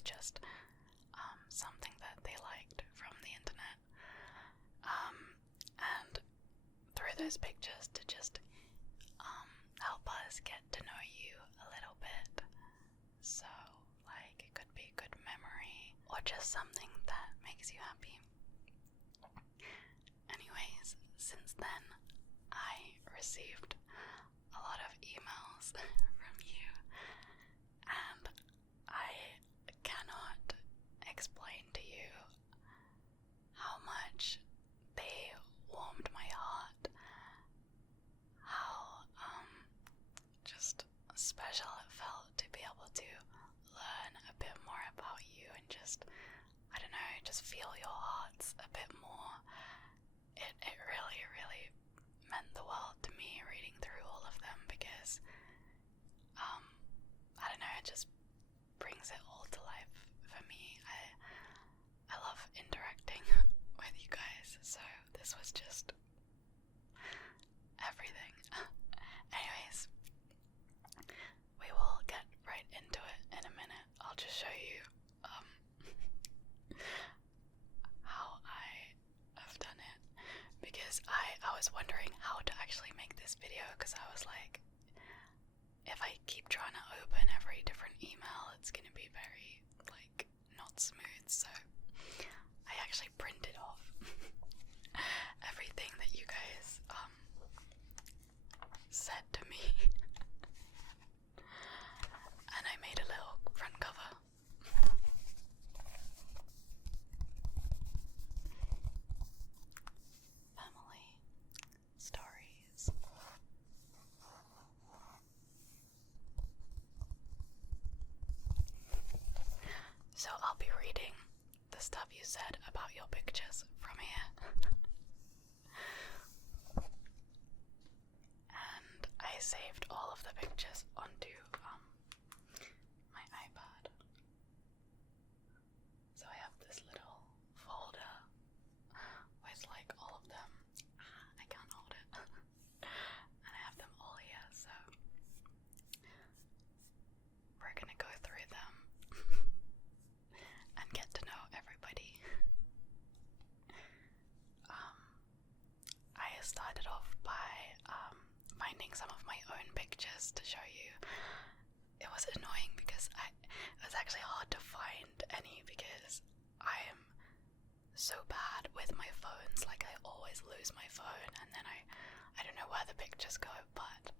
was just something that they liked from the internet. And through those pictures to just help us get to know you a little bit. So, like, it could be a good memory or just something that makes you happy. Anyways, since then, I received a lot of emails from you, and I cannot explain to you how much they warmed my heart, how just special it felt to be able to learn a bit more about you and just, I don't know, just feel your hearts a bit more. It really, really meant the world to me reading through all of them, because I don't know, it just brings it all to life for me. I love interacting with you guys, so this was just everything. Anyways, we will get right into it in a minute. I'll just show you how I have done it, because I was wondering how to actually make this video, because I was like, if I keep trying to open every different email, it's gonna be very, like, not smooth, so I actually printed off everything that you guys said to me and I made a little front cover. Family stories. So I'll be reading the stuff you said about your pictures from here. And I saved all of the pictures onto my iPad. So I have this little folder with like all of them. I can't hold it. And I have them all here, so we're gonna go through them and get to know everybody. I started off by finding some of my own pictures to show you. It was annoying because it was actually hard to find any, because I am so bad with my phones. Like, I always lose my phone, and then I don't know where the pictures go, but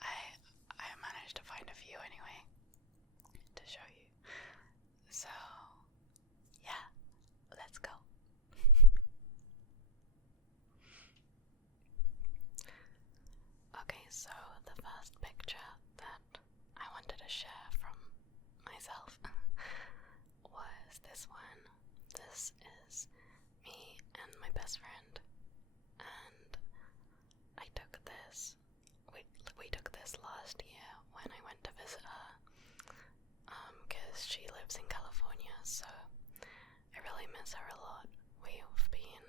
I managed to find a few anyway to show you. So yeah, let's go. Okay, so the first picture that I wanted to share from myself was this one. This is me and my best friend, and I took this. We took this last year when I went to visit her, because she lives in California, so I really miss her a lot. We've been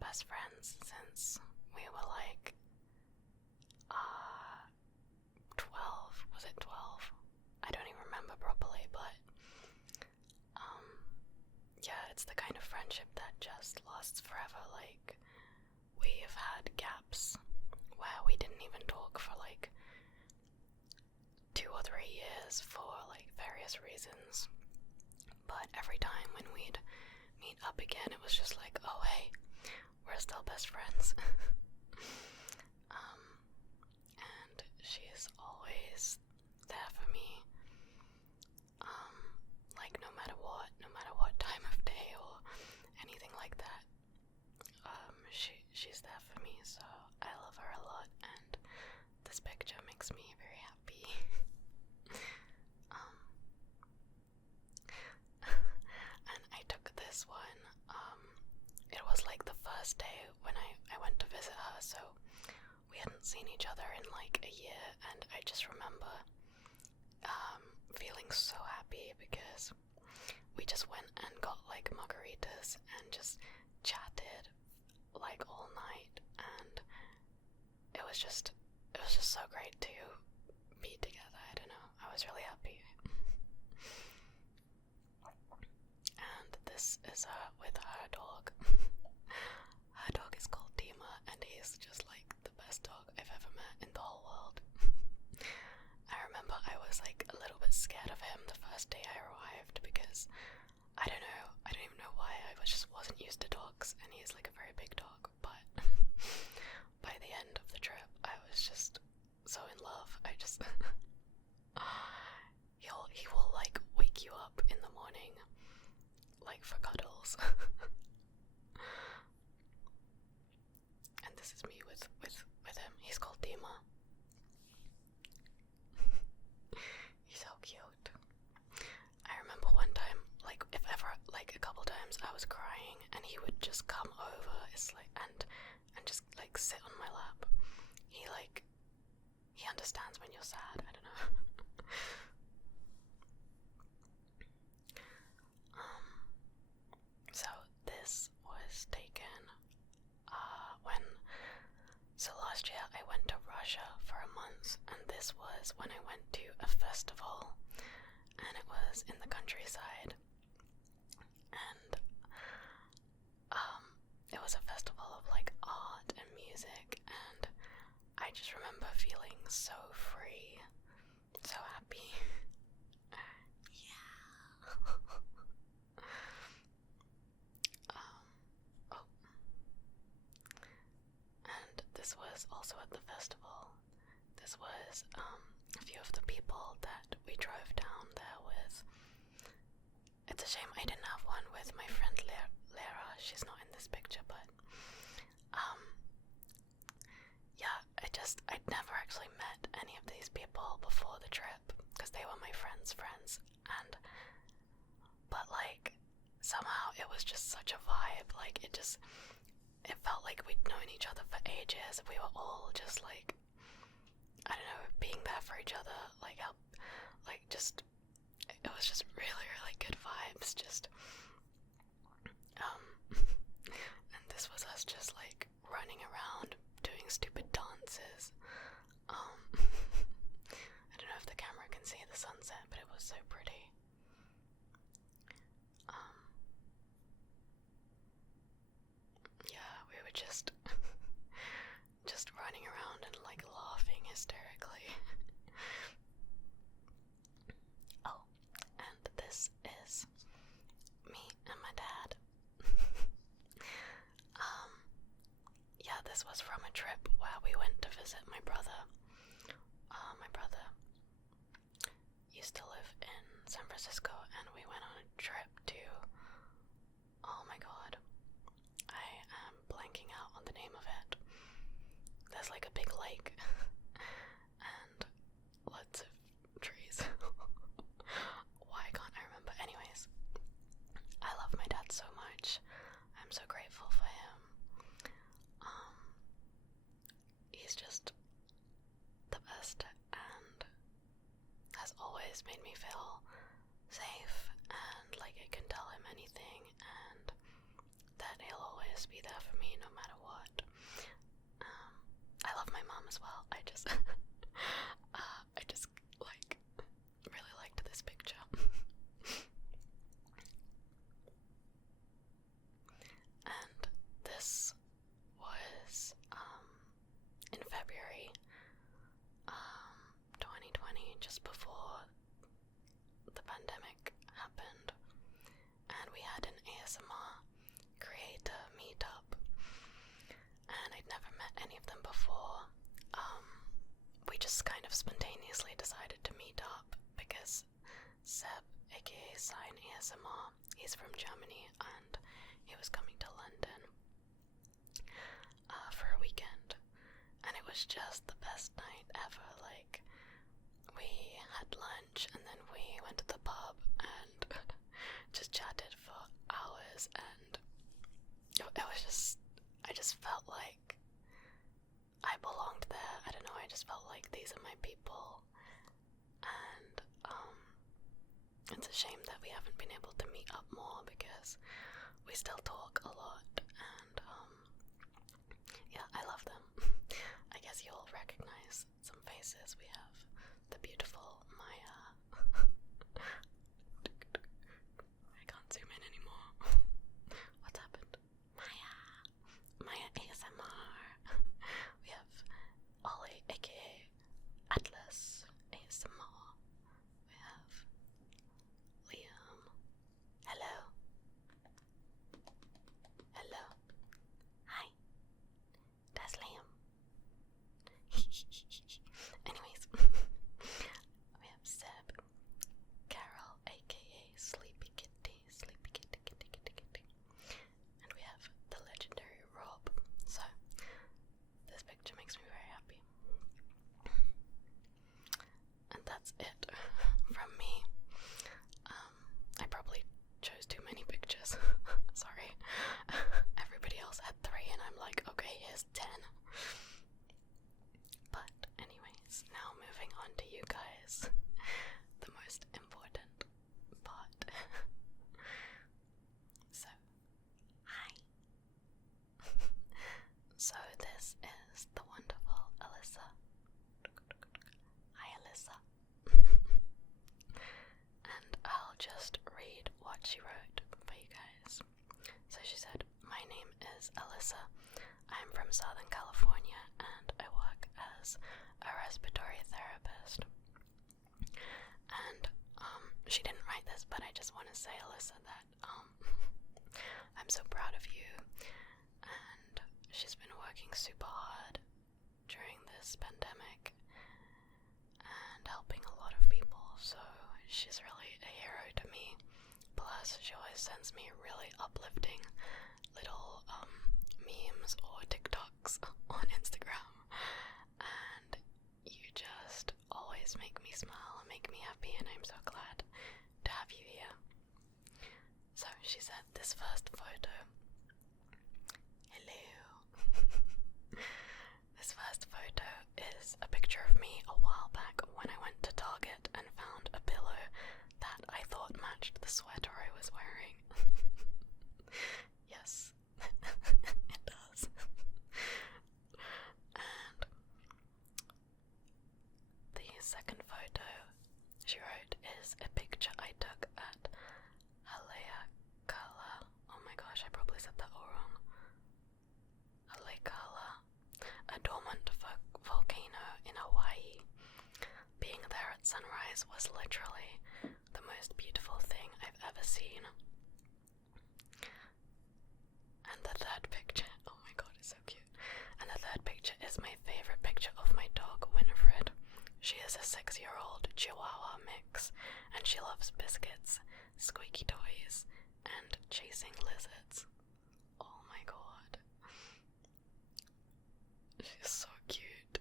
best friends since we were like 12, was it 12? I don't even remember properly, but yeah, it's the kind of friendship that just lasts forever. Like, we've had gaps where we didn't even talk for like 2 or 3 years for like various reasons, but every time when we'd meet up again, it was just like, oh hey, we're still best friends. And she's always there for me, like no matter what time of day or anything like that. She's there for me, so I love her a lot, and this picture makes me very happy. And I took this one, it was like the first day when I went to visit her, so we hadn't seen each other in like a year, and I just remember feeling so happy because we just went and got like margaritas and just chatted like all night, and it was just so great to be together. I don't know, I was really happy. this is with her dog. Her dog is called Dima, and he's just like the best dog I've ever met in the whole world. I remember I was like a little bit scared of him the first day I arrived because I don't even know why, I just wasn't used to dogs, and he's like a very big dog, but by the end of the trip I was just so in love. I just he will like wake you up in the morning like for cuddles. And this is me with him. He's called Dima. He's so cute. I remember one time, like if ever, like a couple times I was crying and he would just come over, it's like, and just like sit on my lap. He understands when you're sad, I don't know. So this was taken so last year I went to Russia for a month, and this was when I went to a festival, and it was in the countryside, and it was a festival of like art and music, and I just remember feeling so free, so happy. Yeah. And this was also at the festival. This was a few of the people that we drove down there with. It's a shame I didn't have one with my friend Lara. She's not in this picture, but yeah, I'd never actually met any of these people before the trip because they were my friends' friends, but like somehow it was just such a vibe. Like it felt like we'd known each other for ages. We were all just like, I don't know, being there for each other, like it was just really, really good vibes, just, and this was us just like running around doing stupid dances. I don't know if the camera can see the sunset, but it was so pretty. Yeah, we were just running around and like laughing hysterically. Oh, and this is me and my dad. Yeah, this was from a trip where we went to visit my brother. My brother used to live in San Francisco, and we went on a trip to, oh my god, I am blanking out on the name of it. There's like a big lake and lots of trees. Why can't I remember? Anyways, I love my dad so much. I'm so grateful for him. He's just the best and has always made me feel safe and like I can tell him anything and that he'll always be there for me no matter what. I love my mom as well. I just like really liked this picture. And this was in February 2020, just before the pandemic happened, and we had an ASMR creator meetup, and I'd never met any of them before. We just kind of spontaneously decided to meet up because Seb, aka Sign ASMR, he's from Germany, and he was coming to London for a weekend, and it was just the best night ever. Like, we had lunch and then we went to the pub and just chatted for hours, and it was just, I just felt like I belonged there. I don't know, I just felt like these are my people, and it's a shame that we haven't been able to meet up more because we still talk a lot, and yeah, I love them. I guess you'll recognize some faces. We have the beautiful Maya. I can't zoom in anymore. Alyssa. I'm from Southern California and I work as a respiratory therapist. And she didn't write this, but I just want to say, Alyssa, that I'm so proud of you. And she's been working super hard during this pandemic and helping a lot of people, so she's really a hero to me. Plus, she always sends me really uplifting little memes or TikToks on Instagram, and you just always make me smile and make me happy, and I'm so glad to have you here. So she said this first photo. Hello. This first photo is a picture of me a while back when I went to Target and found a pillow that I thought matched the sweater I was wearing. Yes, it does. And the second photo she wrote is a picture I took at Haleakala. Oh my gosh, I probably said that all wrong. Haleakala, a dormant volcano in Hawaii. Being there at sunrise was literally the most beautiful thing I've ever seen. And the third picture, oh my god, it's so cute. And the third picture is my favorite picture of my dog, Winifred. She is a 6-year-old Chihuahua mix, and she loves biscuits, squeaky toys, and chasing lizards. Oh my god. She's so cute.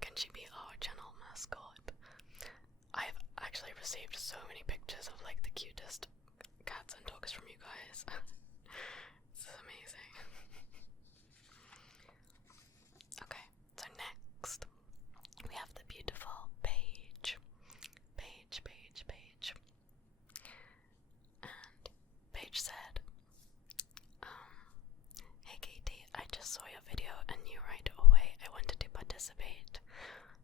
Can she be our channel mascot? I've actually received so many pictures of like the cutest cats and dogs from you guys. This is amazing. Okay, so next we have the beautiful Paige. Paige. And Paige said, hey Katie, I just saw your video and knew right away I wanted to participate.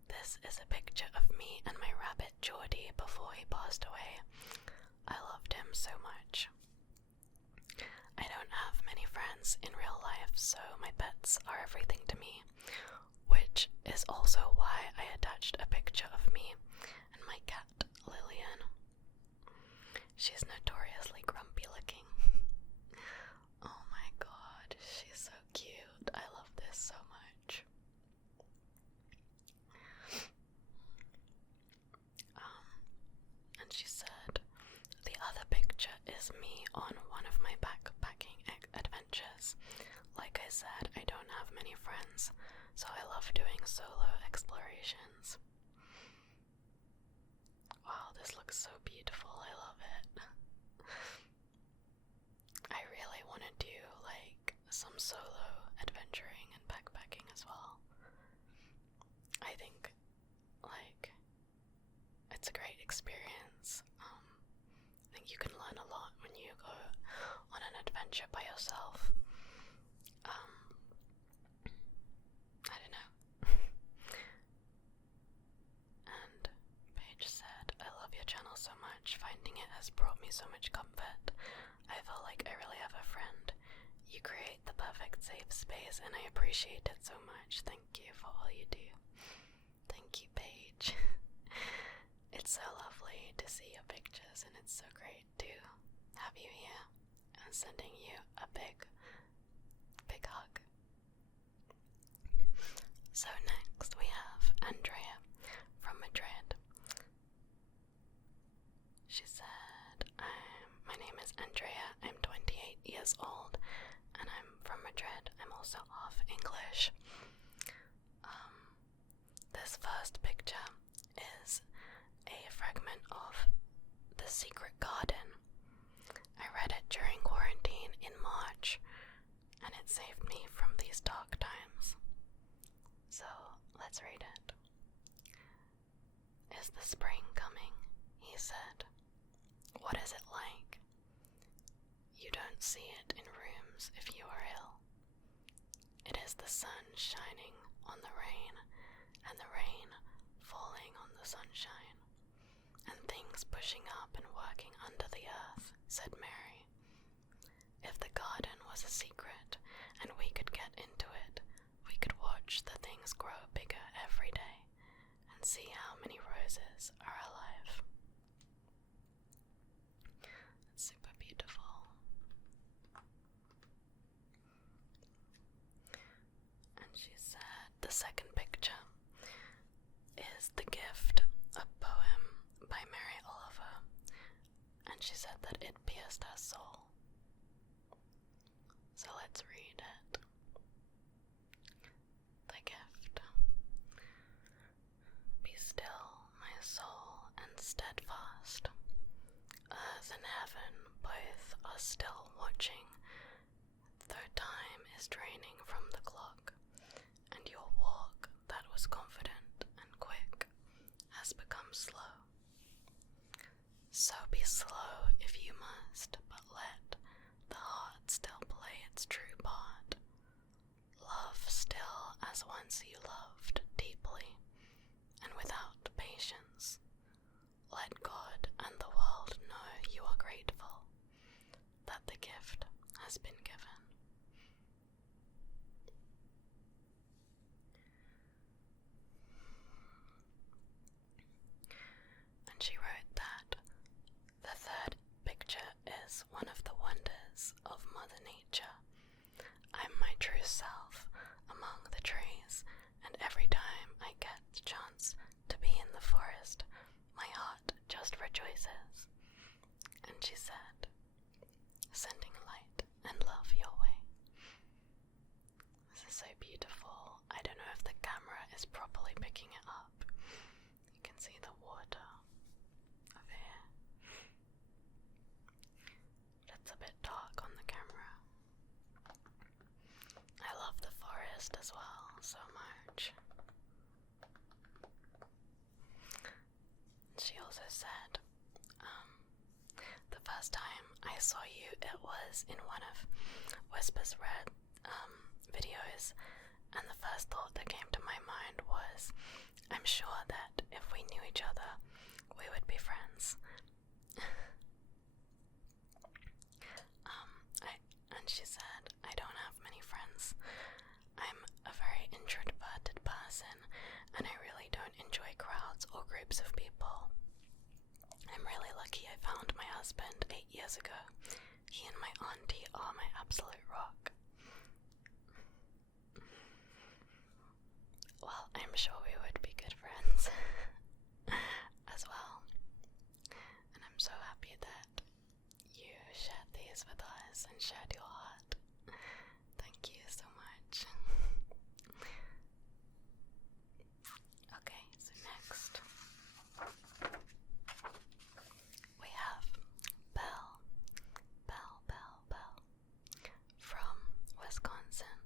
This is a picture of me and my rabbit Geordie before he passed away. I loved him so much. I don't have many friends in real life, so my pets are everything to me, which is also why I attached a picture of me and my cat, Lillian. She's notoriously grumpy looking. Oh my god, she's so cute. I love this so much. And she said, the other picture is me on one of my backpacking adventures. Like I said, I don't have many friends, so I love doing solo explorations. Wow, this looks so beautiful. I love it. I really want to do like some solo adventuring and backpacking as well. I think like it's a great experience. I think you can learn a lot when you go on an adventure by yourself. I don't know. And Paige said, I love your channel so much. Finding it has brought me so much comfort. I feel like I really have a friend. You create the perfect safe space and I appreciate it so much. Thank you for all you do. Thank you, Paige. It's so lovely to see your pictures and it's so great to have you here and sending you a big hug. So next we have Andrea from Madrid. She said, my name is Andrea, I'm 28 years old and I'm from Madrid. I'm also half English. This first picture is a fragment of The Secret Garden. I read it during quarantine in March, and it saved me from these dark times. So, let's read it. Is the spring coming? He said. What is it like? You don't see it in rooms if you are ill. It is the sun shining on the rain, and the rain falling on the sunshine, and things pushing up and working under the earth, said Mary. If the garden was a secret, and we could get into it. We could watch the things grow bigger every day and see how many roses are alive. It's super beautiful. And she said the second picture is The Gift, a poem by Mary Oliver, and she said that it pierced her soul. So let's read it. The Gift. Be still, my soul, and steadfast. Earth and heaven both are still watching, though time is draining from the clock, and your walk that was confident and quick has become slow. So be slow if you must, but let the heart still play its true part. Love still as once you loved deeply, and without patience. Let God and the world know you are grateful that the gift has been given. And she wrote that the third picture is one of the wonders of Mother Nature. I'm my true self among the trees, and every time I get the chance to be in the forest, my heart just rejoices. And she said, sending light and love your way. This is so beautiful. I don't know if the camera is properly picking it up. You can see the water over here. But it's a bit dark on the camera. I love the forest as well so much. She also said, the first time I saw you, it was in one of ZachIsRad videos, and the first thought that came to my mind was, I'm sure that if we knew each other, we would be friends. And she said, I don't have many friends. I'm a very introverted person, and I really don't enjoy crowds or groups of people. I'm really lucky I found my husband 8 years ago. He and my auntie are my absolute rock. Well, I'm sure we would be good friends as well. And I'm so happy that you shared these with us and shared your heart. Thank you so much. Okay, so next we have Belle from Wisconsin.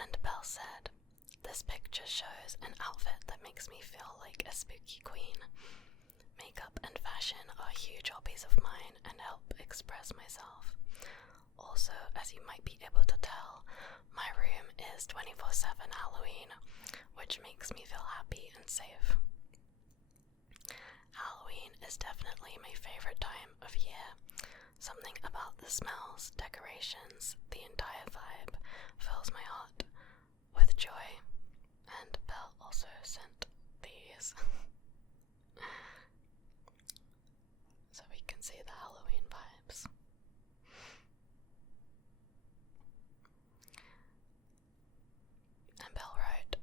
And Belle said, this picture shows an outfit that makes me feel like a spooky queen. Makeup and fashion are huge hobbies of mine and help express myself. Also, as you might be able to tell, my room is 24/7 Halloween, which makes me feel happy and safe. Halloween is definitely my favorite time of year. Something about the smells, decorations, the entire vibe fills my heart with joy. And Belle also sent these so we can see the Halloween vibes. And Belle wrote,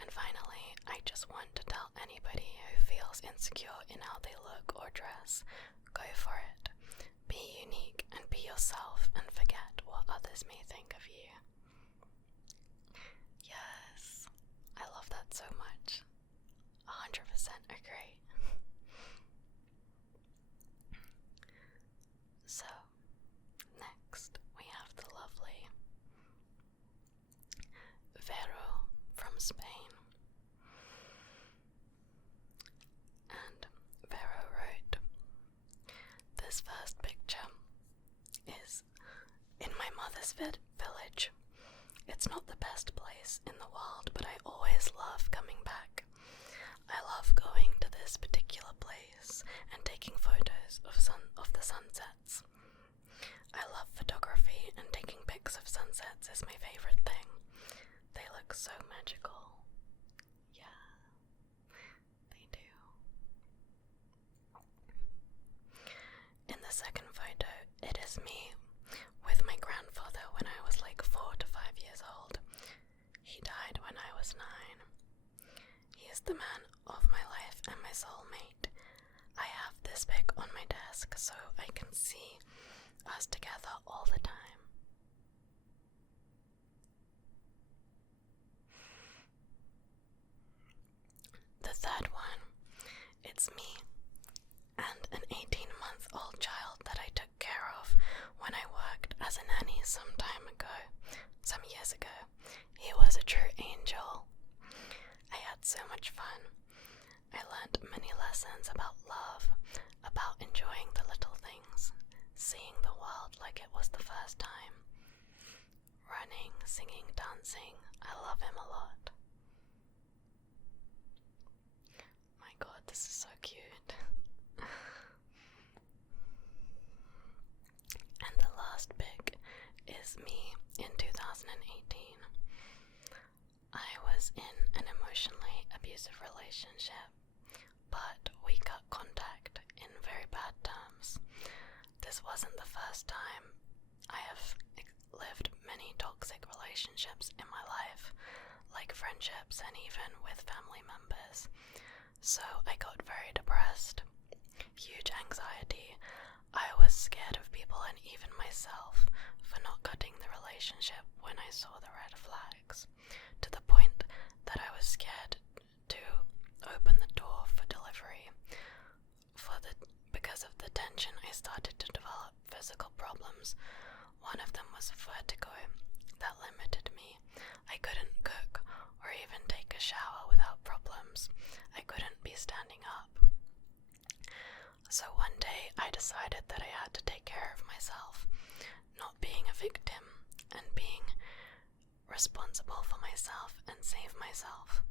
and finally, I just want to tell anybody who feels insecure in how they look or dress, go for it. Be unique and be yourself and forget what others may think of you. Yes, I love that so much. 100% agree. So, next we have the lovely Vero from Spain. And Vero wrote, this first picture is in my mother's village. It's not the best place in the world, but I always love coming back. I love going to this particular place and taking photos of the sunsets. I love photography and taking second photo, it is me with my grandfather when I was like 4 to 5 years old. He died when I was 9. He is the man of my life and my soulmate. I have this pic on my desk so I can see us together all the time. The third one, it's me and an 18-month-old child that I took care of when I worked as a nanny some years ago. He was a true angel. I had so much fun. I learned many lessons about love, about enjoying the little things, seeing the world like it was the first time. Running, singing, dancing, I love him a lot. My god, this is so cute. And the last pic is me in 2018. I was in an emotionally abusive relationship, but we cut contact in very bad terms. This wasn't the first time. I have lived many toxic relationships in my life, like friendships and even with family members. So I got very depressed, huge anxiety. I was scared of people and even myself for not cutting the relationship when I saw the red flags, to the point that I was scared to open the door for delivery. Because of the tension, I started to develop physical problems. One of them was vertigo that limited me. I couldn't cook or even take a shower without problems. I couldn't be standing up. So one day I decided that I had to take care of myself, not being a victim and being responsible for myself and save myself.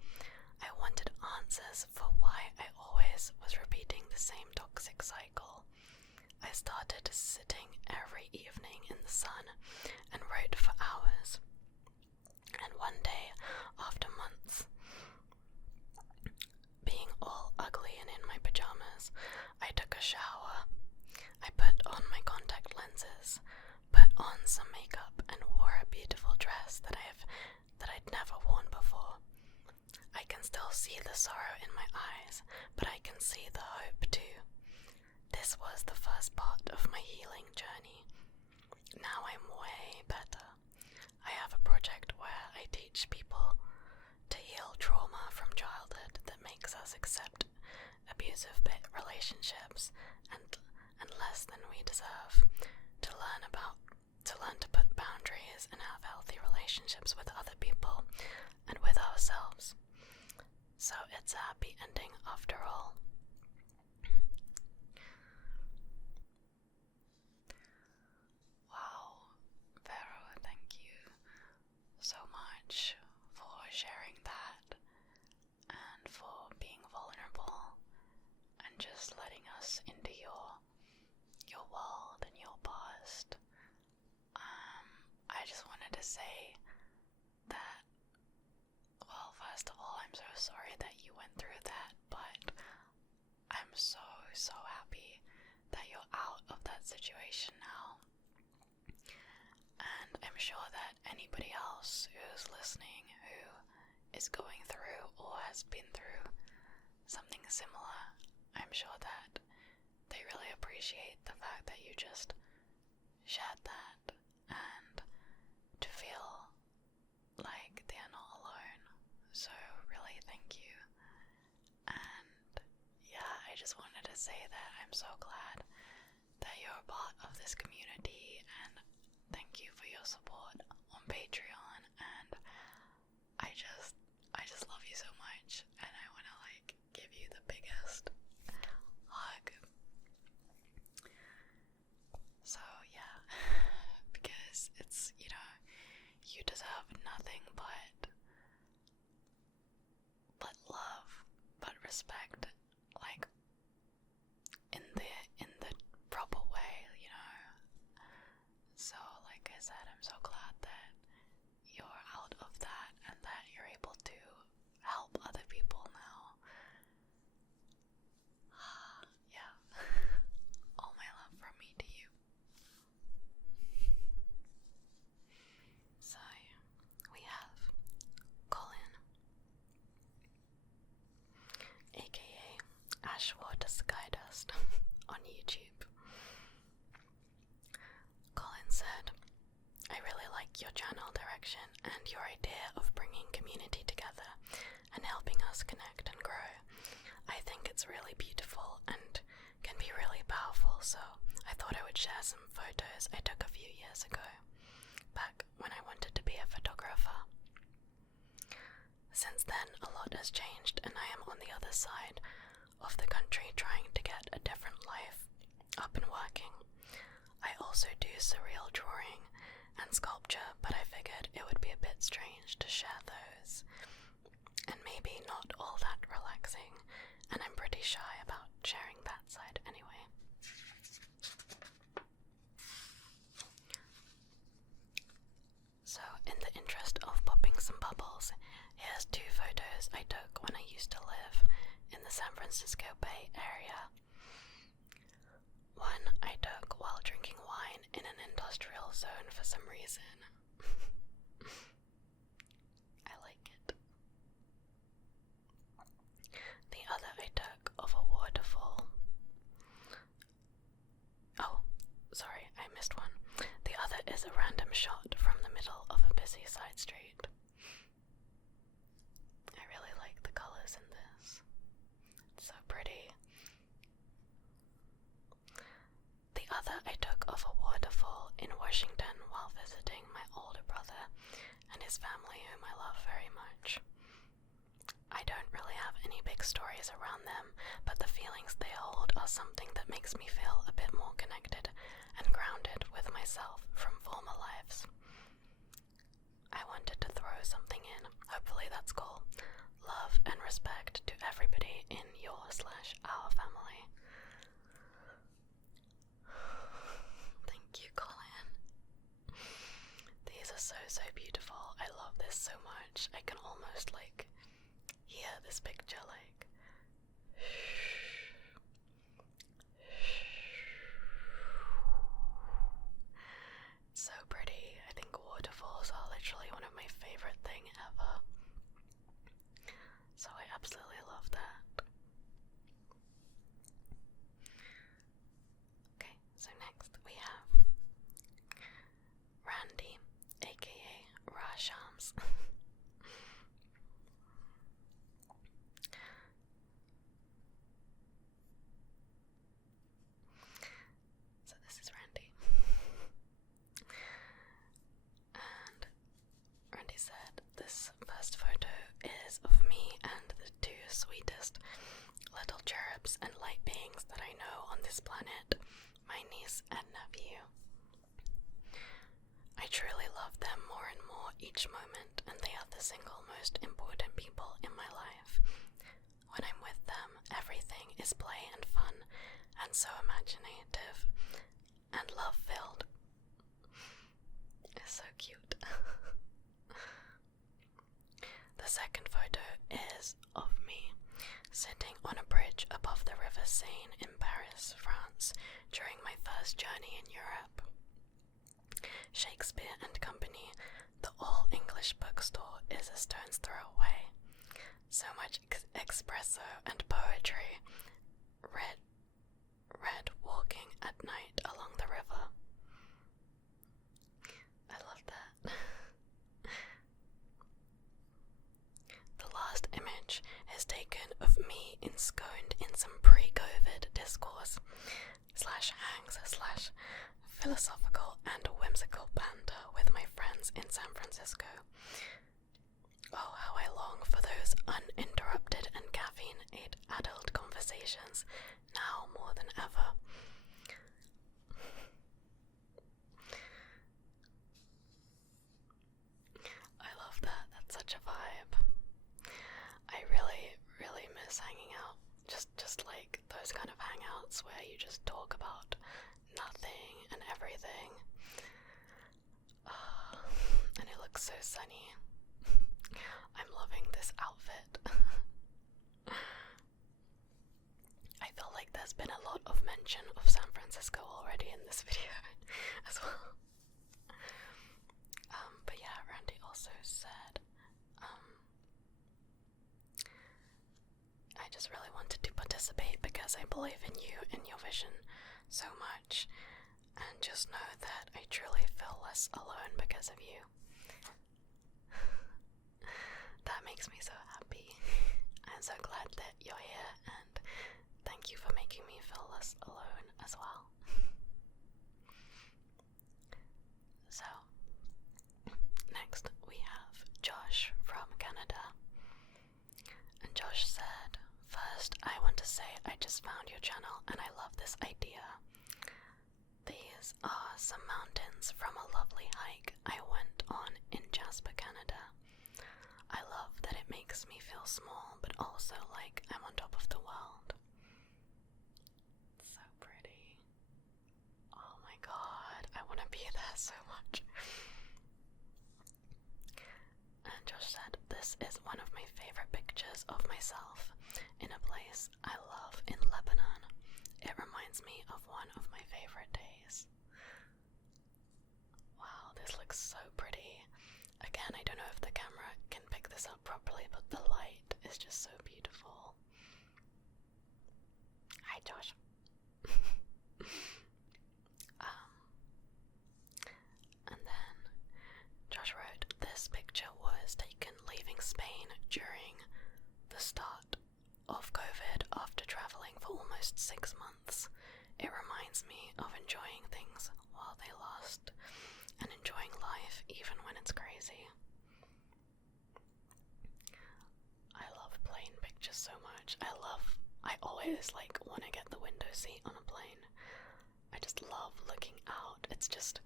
I wanted answers for why I always was repeating the same toxic cycle. I started sitting every evening in the sun and wrote for hours. And one day, after months being all ugly and in my pajamas, I took a shower. I put on my contact lenses, put on some makeup, and wore a beautiful dress that I'd never worn before. I can still see the sorrow in my eyes, but I can see the hope too. This was the first part of my healing journey. Now I'm way better. I have a project where I teach people to heal trauma from childhood that makes us accept abusive relationships and less than we deserve, to learn to put boundaries and have healthy relationships with other people and with ourselves. So it's a happy ending after all. Wow, Vero, thank you so much for sharing that and for being vulnerable and just letting us into your world and your past. I just wanted to say that, well, first of all, I'm so sorry that you went through that, but I'm so happy that you're out of that situation now. And I'm sure that anybody else who's listening who is going through or has been through something similar, I'm sure that they really appreciate the fact that you just shared that and to feel like they're not alone. So really thank you. And yeah, I just wanted to say that I'm so glad that you're a part of this community, and thank you for your support on Patreon. And I just love you so much, and I want to give you the biggest hug. So yeah, because it's, you deserve nothing but love, but respect, in the proper way, So like I said, I'm so glad that called skydust on YouTube. Colin said, "I really like your channel direction and your idea of bringing community together and helping us connect and grow. I think it's really beautiful and can be really powerful, so I thought I would share some photos I took a few years ago, back when I wanted to be a photographer. Since then, a lot has changed and I am on the other side of the country trying to get a different life up and working. I also do surreal drawing and sculpture, but I figured it would be a bit strange to share those, and maybe not all that relaxing, and I'm pretty shy about sharing that side anyway." So, in the interest of popping some bubbles, here's 2 photos I took when I used to live in the San Francisco Bay Area. One I took while drinking wine in an industrial zone for some reason. I like it. The other I took of a waterfall. Oh, sorry, I missed one. The other is a random shot from the middle of a busy side street. I really like the colors in this. It's so pretty. The other I took of a waterfall in Washington while visiting my older brother and his family, whom I love very much. I don't really have any big stories around them, but the feelings they hold are something that makes me feel a bit more connected and grounded with myself from former lives. I wanted to throw something in. Hopefully that's cool. Love and respect to everybody in your/our family. Thank you, Colin. These are so beautiful. I love this so much. I can almost hear this picture so pretty. I think waterfalls are literally one of my favorite thing ever. So I absolutely love that. Okay, so next we have Randy, aka Rashams. So this is Randy. And Randy said, "This first photo is of me and the 2 sweetest little cherubs and light beings that I know on this planet, my niece and nephew. I truly love them more and more each moment, and they are the single most important people in my life. When I'm with them, everything is play and fun, and so imaginative and love-filled." It's so cute. The second photo is of me sitting on a bridge above the River Seine in Paris, France, during my first journey in Europe. Shakespeare and Company, the all-English bookstore, is a stone's throw away. So much espresso and poetry. Read walking at night along the river. I love that. The last image is taken of me ensconced in some pre-COVID discourse /hangs/ philosophical and whimsical banter with my friends in San Francisco. Oh, how I long for those uninterrupted and caffeine-aid adult conversations, now more than ever. I love that. That's such a vibe. I really miss hanging out. Just like those kind of hangouts where you just talk about nothing and everything. And it looks so sunny. I'm loving this outfit. I feel like there's been a lot of mention of San Francisco already in this video as well. But yeah, Randy also said, I just really wanted to put participate because I believe in you and your vision so much, and just know that I truly feel less alone because of you. That makes me so happy. I'm so glad that you're here, and thank you for making me feel less alone as well. So, next we have Josh from Canada. And Josh said, "First, I want to say I just found your channel and I love this idea. These are some mountains from a lovely hike I went on in Jasper, Canada. I love that it makes me feel small, but also like I'm on top of the world." So pretty. Oh my god, I want to be there so much. And Josh said, "This is one of my favorite pictures of myself in a place I love in Lebanon. It reminds me of one of my favorite days." Wow, this looks so pretty. Again, I don't know if the camera can pick this up properly, but the light is just so beautiful. Hi, Josh. And then Josh wrote, "This picture was taken leaving Spain during the start of COVID after traveling for almost 6 months. It reminds me of enjoying things while they last and enjoying life even when it's crazy." I love plane pictures so much. I always want to get the window seat on a plane. I just love looking out. It's just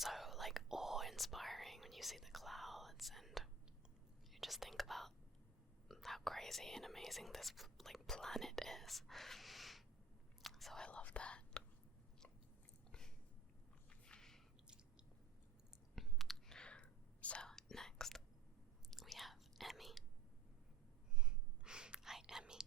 so awe-inspiring when you see the clouds and you just think about how crazy and amazing this planet is. So I love that. So next we have Emy. Hi, Emy.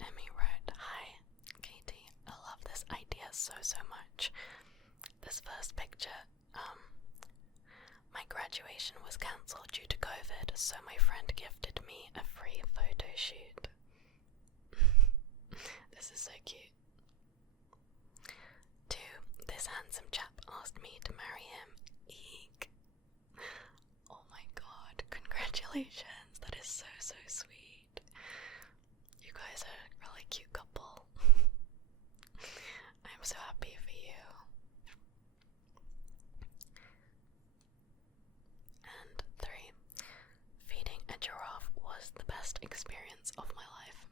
Emy wrote, "Hi, Katie. I love this idea so much. This first picture, my graduation was cancelled due to COVID, so my friend gifted me a free photo shoot." This is so cute. 2, this handsome chap asked me to marry him. Eek. Oh my god, congratulations. That is so sweet. You guys are a really cute couple. I'm so happy for you. And 3, feeding a giraffe was the best experience of my life.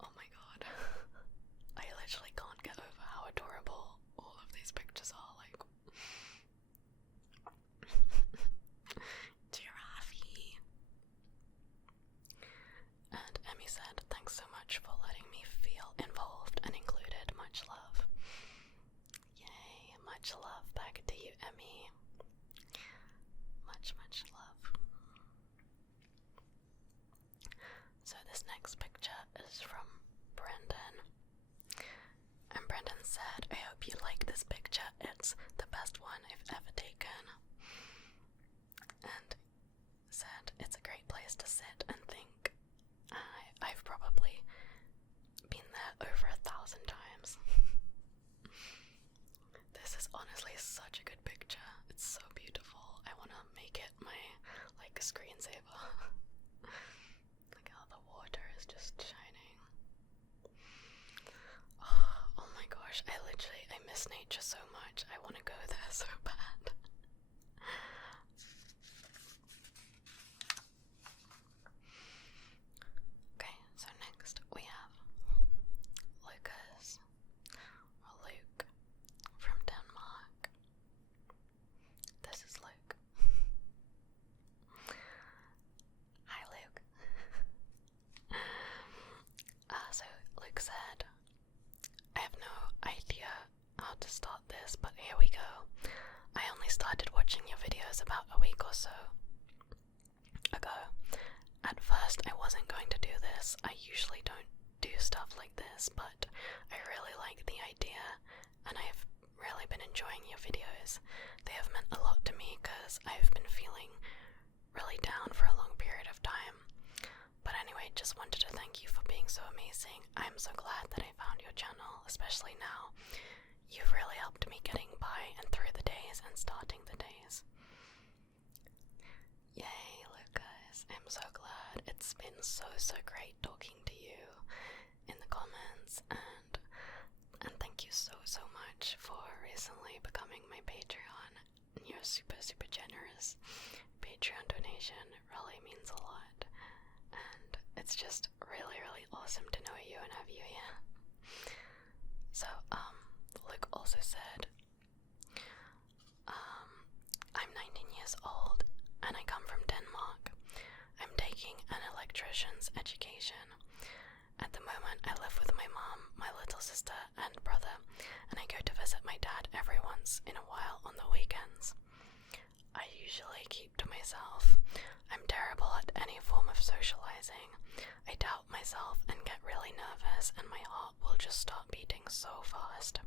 Oh my god. I literally can't get over how adorable all of these pictures are. Giraffe. And Emy said, "Thanks so much for letting me feel involved and included. Much love." Yay, much love back to you, Emy. Much love. So this next picture is from Brendon. And Brendon said, "I hope you like this picture. It's the best one I've ever taken." And said, "It's a great place to sit and think. I've probably been there over 1,000 times." This is honestly such a good picture. It's so beautiful. I want to make it my screensaver. Look how the water is just shining. Oh my gosh, I miss nature so much. I want to go there so bad. Okay, so next we have Lucas, or Luke, from Denmark. This is Luke. Hi, Luke. So Luke said, "I have no idea how to start this, but here we go. I only started watching your videos about a week or so ago. At first I wasn't going to do this. I usually don't do stuff like this, but I really like the idea and I've really been enjoying your videos. They have meant a lot to me because I've been feeling really down super generous Patreon donation. It really means a lot, and it's just really, really awesome to know you and have you here. So, Luke also said, I'm 19 years old and I come from Denmark. I'm taking an electrician's education. At the moment, I live with my mom, my little sister, and brother, and I go to visit my dad every once in a while on the weekends. I usually keep to myself. I'm terrible at any form of socializing. I doubt myself and get really nervous, and my heart will just start beating so fast,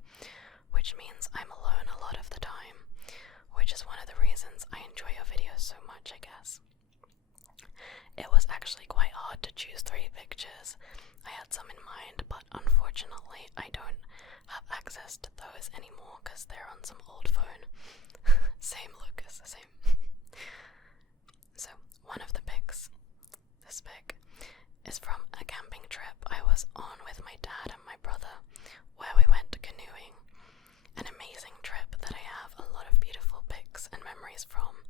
which means I'm alone a lot of the time, which is one of the reasons I enjoy your videos so much, I guess. It was actually quite hard to choose 3 pictures. I had some in mind, but unfortunately I don't have access to those anymore because they're on some old phone. Same, Lucas, same. So, one of the pics, this pic, is from a camping trip I was on with my dad and my brother, where we went canoeing. An amazing trip that I have a lot of beautiful pics and memories from.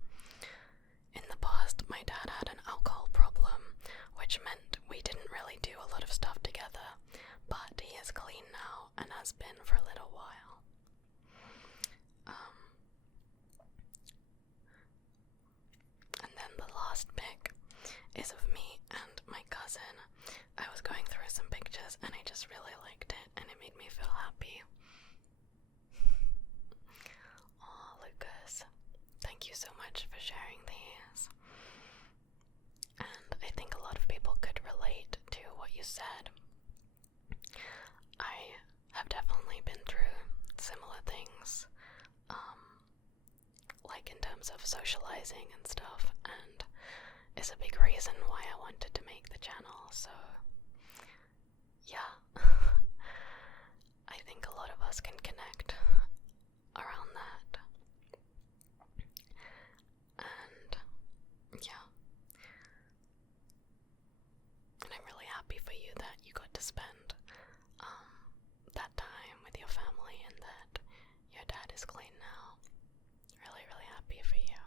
In the past, my dad had an alcohol problem, which meant we didn't really do a lot of stuff together, but he is clean now and has been for a little while. And then the last pic is of me and my cousin. I was going through some pictures and I just really liked it and it made me feel happy. Oh, Lucas, thank you so much for sharing these. And I think a lot of people could relate to what you said. I have definitely been through similar things, like in terms of socializing and stuff, and it's a big reason why I wanted to make the channel, so yeah. I think a lot of us can connect around that. And yeah. And I'm really happy for you that you got to spend that time with your family and that your dad is clean now. Really, really happy for you.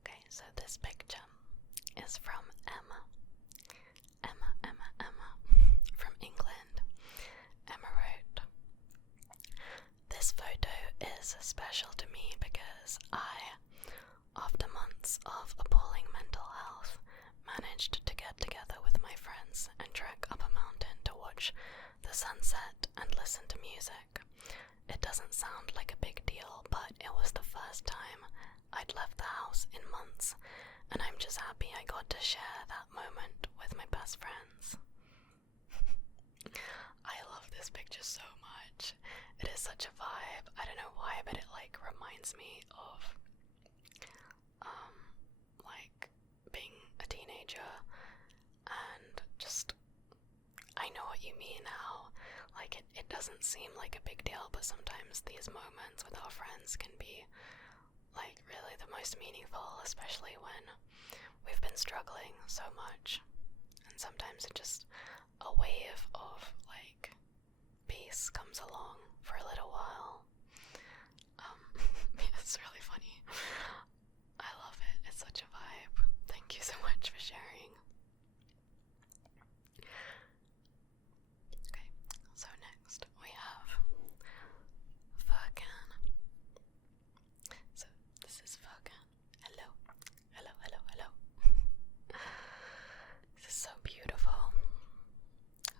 Okay, so this picture is from Emma from England. Emma wrote, "This photo is special to me because I, after months of appalling mental health, managed to get together with my friends and trek up a mountain to watch the sunset and listen to music. It doesn't sound like a big deal, but it was the first time I'd left the house in months, and I'm just happy I got to share that moment with my best friends." I love this picture so much. It is such a vibe. I don't know why, but it like reminds me of like being a teenager, and just I know what you mean, how like it doesn't seem like a big deal, but sometimes these moments with our friends can be like really the most meaningful, especially when we've been struggling so much, and sometimes it just a wave of like peace comes along for a little while. It's really funny. I love it. It's such a vibe. Thank you so much for sharing. Okay, so next we have Furkan. So this is Furkan. Hello. Hello, hello, hello. This is so beautiful.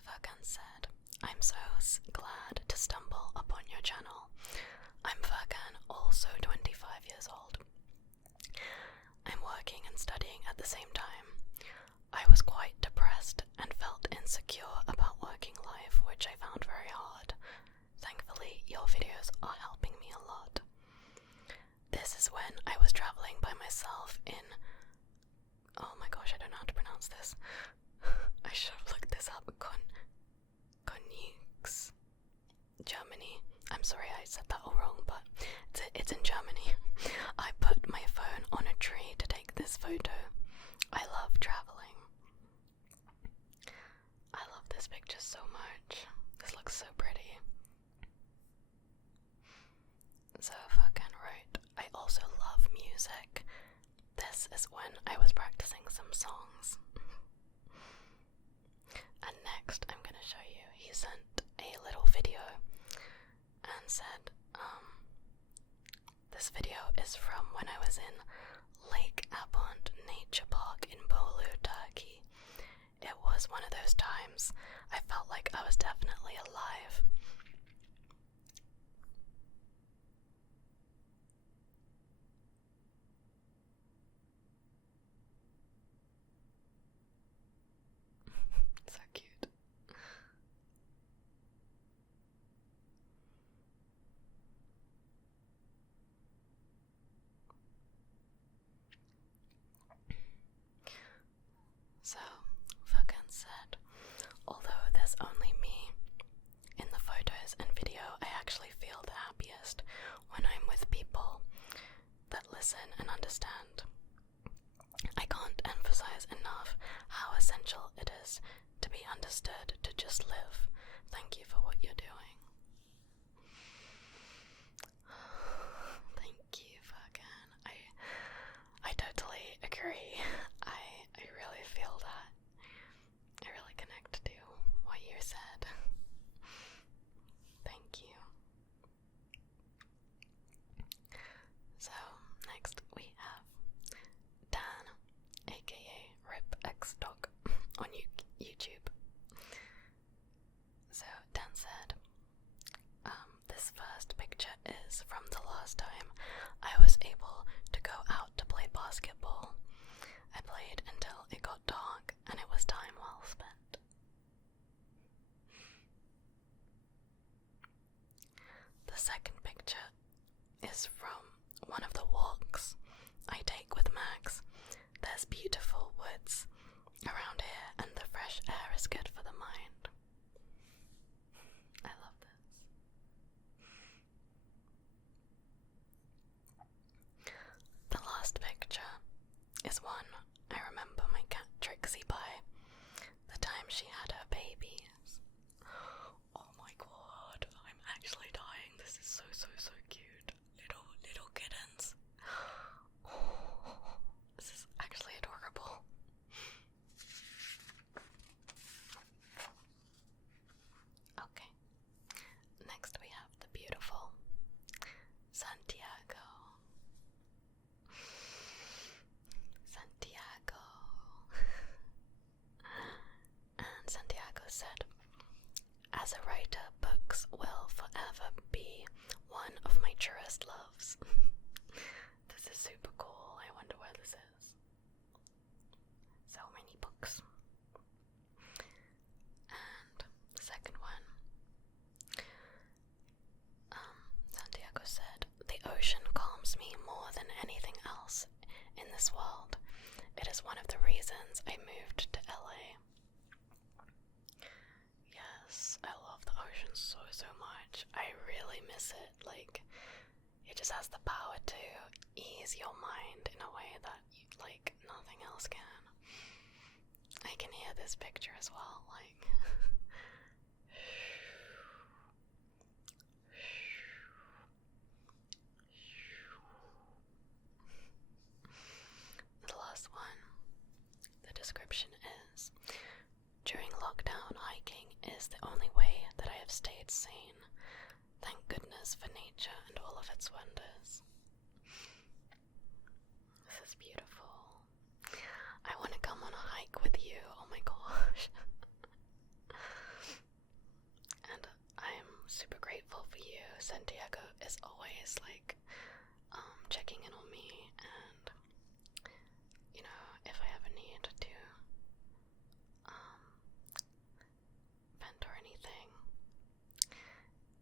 Furkan said, "I'm so glad to stumble upon your channel. I'm Furkan, also 25 years old. I'm working and studying at the same time. I was quite depressed and felt insecure about working life, which I found very hard. Thankfully, your videos are helping me a lot. This is when I was traveling by myself in... oh my gosh, I don't know how to pronounce this. I should have looked this up. Konix, Germany. I'm sorry I said that all wrong, but it's in Germany. I put my phone on a tree to take this photo. I love traveling." I love this picture so much. This looks so was definitely alive. So cute. So, Furkan said, although there's only me in the photos and video, I actually feel the happiest when I'm with people that listen and understand. I can't emphasize enough how essential it is to be understood, to just live. Thank you for what you're doing. Thank you, Furkan. I totally agree. I really feel that. I really connect to what you said. Thank you. So, next we have Dan, aka ripxdoc, on YouTube. So, Dan said, this first picture is from the last time I was able to go out to play basketball. I played until it got dark and it was time well spent. The second picture is from one of the walks I take with Max. There's beautiful woods around here and the fresh air is good for the mind. I love this. The last picture is one I remember my cat Trixie by, the time she had her babies. Oh my god, I'm actually dying. This is so cute. Little kittens. Oh, this is actually adorable. Okay, next we have the beautiful Santiago. And Santiago said, as a writer, books will forever be one of my truest loves. This is super cool. I wonder where this is. So many books. And the second one, Santiago said, the ocean calms me more than anything else in this world. It is one of the reasons I moved to LA. Yes, I love the ocean so much. I really miss it. Like, it just has the power to ease your mind in a way that nothing else can. I can hear this picture as well, like the last one. The description is, during lockdown, hiking is the only way that I have stayed sane. Thank goodness for nature and all of its wonders. This is beautiful. I want to come on a hike with you. Oh my gosh. And I am super grateful for you. Santiago is always checking in on me, and if I ever need to vent or anything,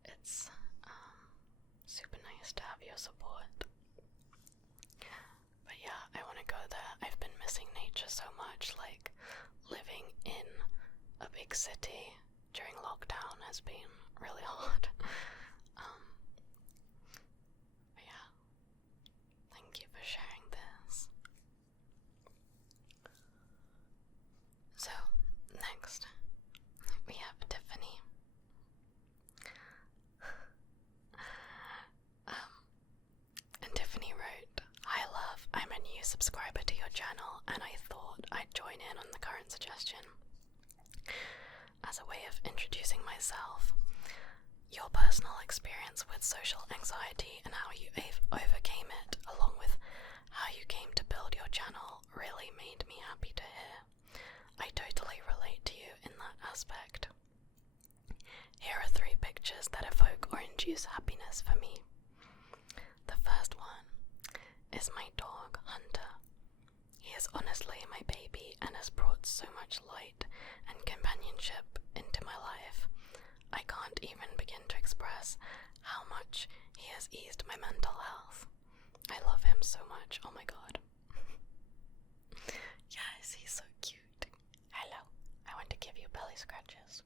it's super nice to have your support. But yeah, I want to go there. I've been missing nature so much. Living in a big city during lockdown has been really hard. But yeah, thank you for sharing this. So, next, we have Tiffany. And Tiffany wrote, hi love, I'm a new subscriber to your channel and I thought I'd join in on the current suggestion. As a way of introducing myself, your personal experience with social anxiety and how you overcame it, along with how you came to build your channel, really made me happy to hear. I totally relate to you in that aspect. pictures that evoke or induce happiness for me. The first one is my dog, Hunter. He is honestly my baby and has brought so much light and companionship into my life. I can't even begin to express how much he has eased my mental health. I love him so much, oh my god. Yes, he's so cute. Hello, I want to give you belly scratches.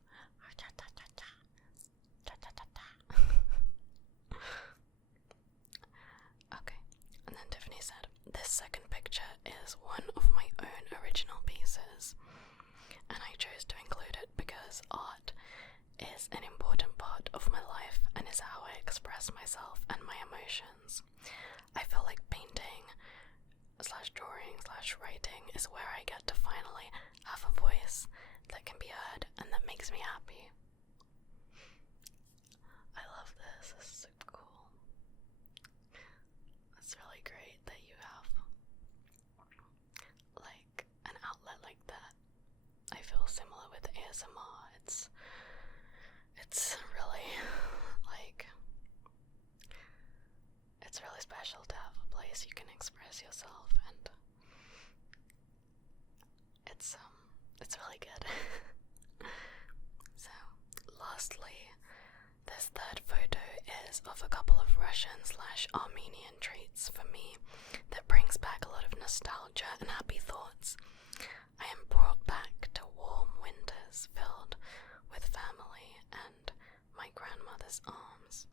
Okay, and then Tiffany said, this second picture is one of my own original pieces, and I chose to include it because art is an important part of my life and is how I express myself and my emotions. I feel like painting / drawing / writing is where I get to finally have a voice that can be heard and that makes me happy. I love this. This is super cool. It's really great that you have like an outlet like that. I feel similar with ASMR. It's really like it's really special to have a place you can express yourself, and it's really good. So lastly, this third photo is of a couple of Russian / Armenian treats for me that brings back a lot of nostalgia and happy thoughts. I am brought back to warm winters filled with family and my grandmother's arms.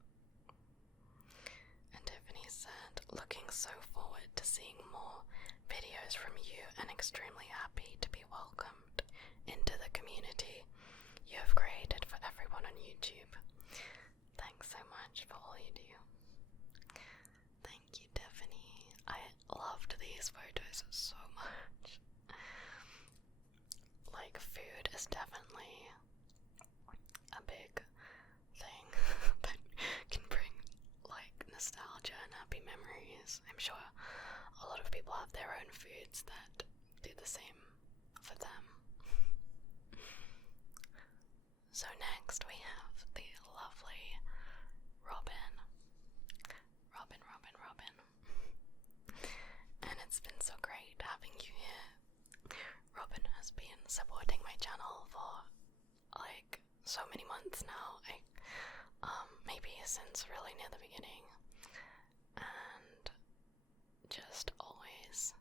And Tiffany said, looking so forward to seeing more videos from you and extremely happy to be welcomed into the community you have created for everyone on YouTube. Thanks so much for all you do. Thank you, Tiffany. I loved these photos so much. Like, food is definitely a big thing that can bring like nostalgia and happy memories. I'm sure a lot of people have their own foods that do the same for them. So next we have the lovely Robin. And it's been so great having you here. Robin has been supporting my channel for like so many months now, maybe since really near the beginning, and just always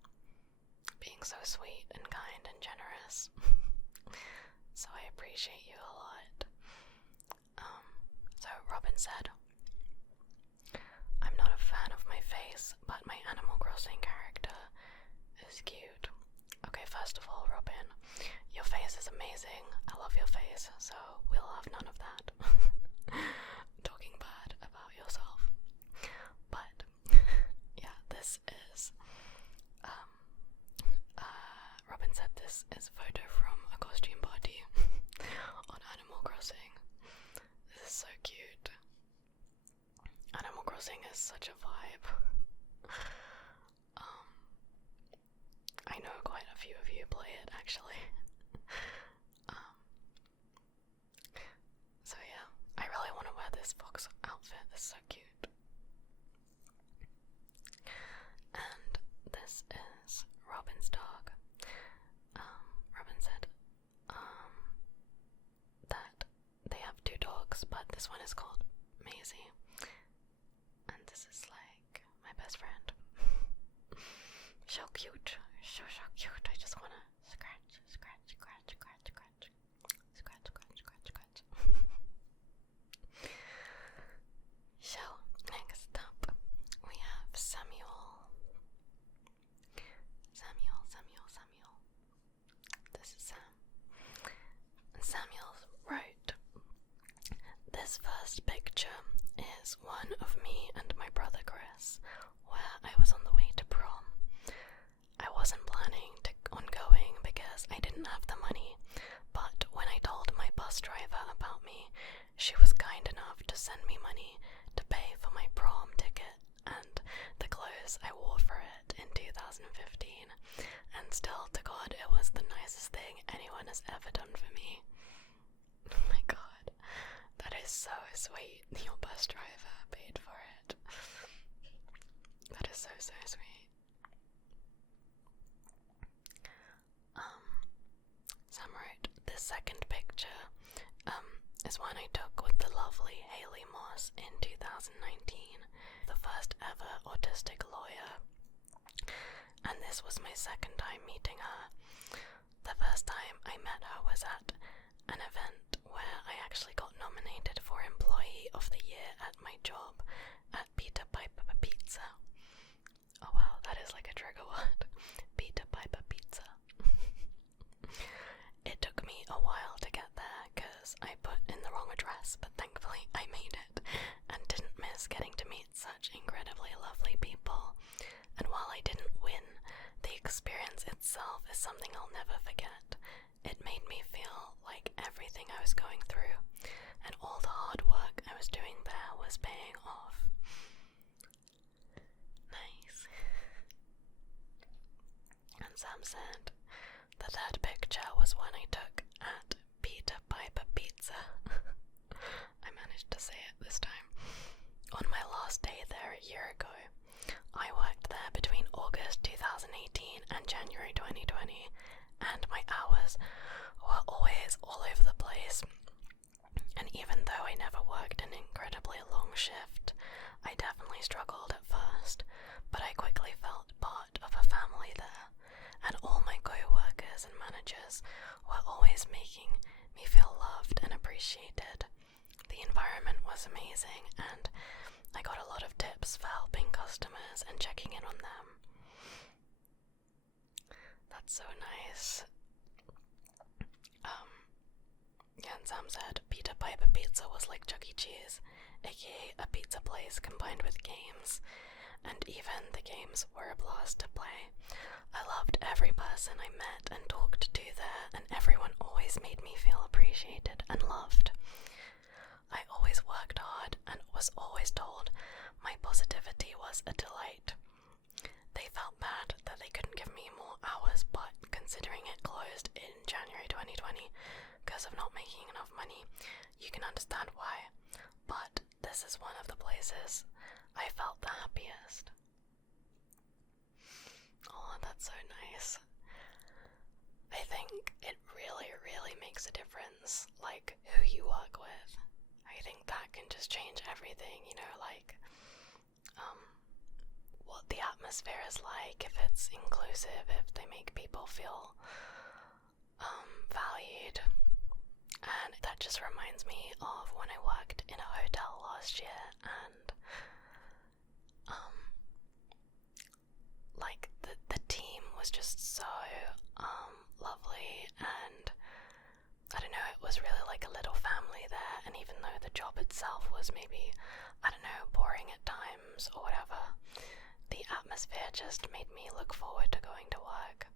being so sweet and kind and generous. So I appreciate you a lot. So Robin said, I'm not a fan of my face, but my Animal Crossing character is cute. Okay, first of all, Robin, your face is amazing. I love your face, so we'll have none of that. Talking bad about yourself. But, yeah, this is, Robin said this is a photo from a costume party on Animal Crossing. This is so cute. Animal Crossing is such a vibe. I know quite a few of you play it, actually. So yeah, I really want to wear this fox outfit. This is so cute. And this is Robin's dog. Robin said that they have 2 dogs, but this one is called Maisie. And this is like my best friend. So cute. So cute. I just wanna scratch. So, next up, we have Samuel. This is Sam. And Samuel wrote, this first picture is one of me and my brother Chris, where I was on the way to prom. I wasn't planning on going because I didn't have the money, but when I told my bus driver about me, she was kind enough to send me money to pay for my prom ticket and the clothes I wore for it in 2015, and still to God it was the nicest thing anyone has ever done for me. Oh my god, that is is so sweet. Your bus driver paid for it. That is so sweet. Sam wrote, this second picture is one I took with the lovely Hayley Moss in 2019, the first ever autistic lawyer, and this was my second time meeting her. The first time I met her was at an event where I actually got nominated for Employee of the Year at my job at Pape Pizza. Oh wow, that is like a trigger word. Pape Pizza. It took me a while to get there because I put in the wrong address, but thankfully I made it and didn't miss getting to meet such incredibly lovely people. And while I didn't win, the experience itself is something I'll never forget. It made me feel like everything I was going through and all the hard work I was doing there was paying off. Nice. And Sam said, the third picture was one I took at Pape Pizza. I managed to say it this time. On my last day there a year ago, I worked there between August 2018 and January 2020, and my hours were always all over the place. And even though I never worked an incredibly long shift, I definitely struggled at first, but I quickly felt part of a family there, and all my co-workers and managers were always making me feel loved and appreciated. The environment was amazing, and I got a lot of tips for helping customers and checking in on them. That's so nice. Yeah, and Sam said, Pape Pizza was like Chuck E. Cheese, aka a pizza place combined with games, and even the games were a blast to play. I loved every person I met and talked to there, and everyone always made me feel appreciated and loved. I always worked hard and was always told my positivity was a delight. They felt bad that they couldn't give me more hours, but considering it closed in January 2020 because of not making enough money, you can understand why. But this is one of the places I felt the happiest. Oh, that's so nice. I think it really makes a difference, like, who you work with. I think that can just change everything, you know, like, what the atmosphere is like, if it's inclusive, if they make people feel, valued. And that just reminds me of when I worked in a hotel last year, and, like, the team was just so, lovely, and I don't know, it was really like a little family there, and even though the job itself was maybe, I don't know, boring at times or whatever, the atmosphere just made me look forward to going to work,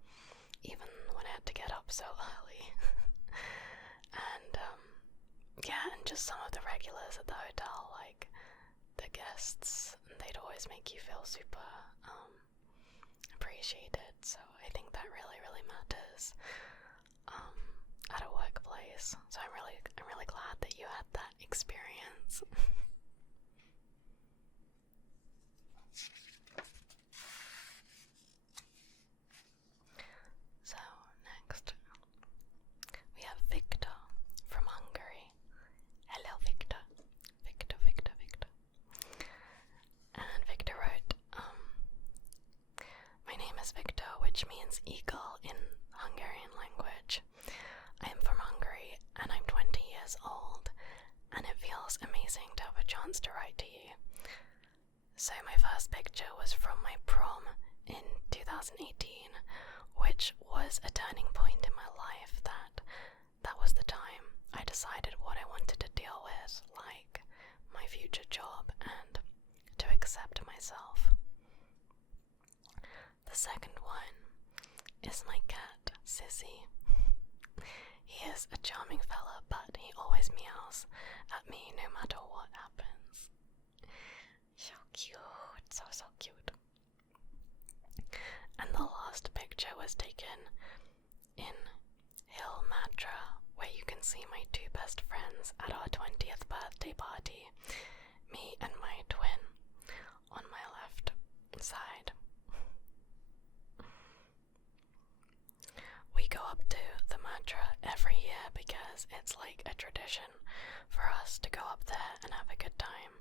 even when I had to get up so early. And, yeah, and just some of the regulars at the hotel, like, the guests, they'd always make you feel super, appreciated, so I think that really matters, at a workplace, so I'm really glad that you had that experience. So, next, we have Viktor from Hungary. Hello, Viktor. Viktor. And Viktor wrote, my name is Viktor, which means eagle in Hungarian language. I am from Hungary, and I'm 20 years old, and it feels amazing to have a chance to write to you. So my first picture was from my prom in 2018, which was a turning point in my life. That was the time I decided what I wanted to deal with, like my future job, and to accept myself. The second one is my cat, Sissy. He is a charming fella, but he always meows at me no matter what happens. So cute, so cute. And the last picture was taken in Hill Madra, where you can see my two best friends at our 20th birthday family party. Me and my twin on my left side. We go up to the mantra every year because it's like a tradition for us to go up there and have a good time.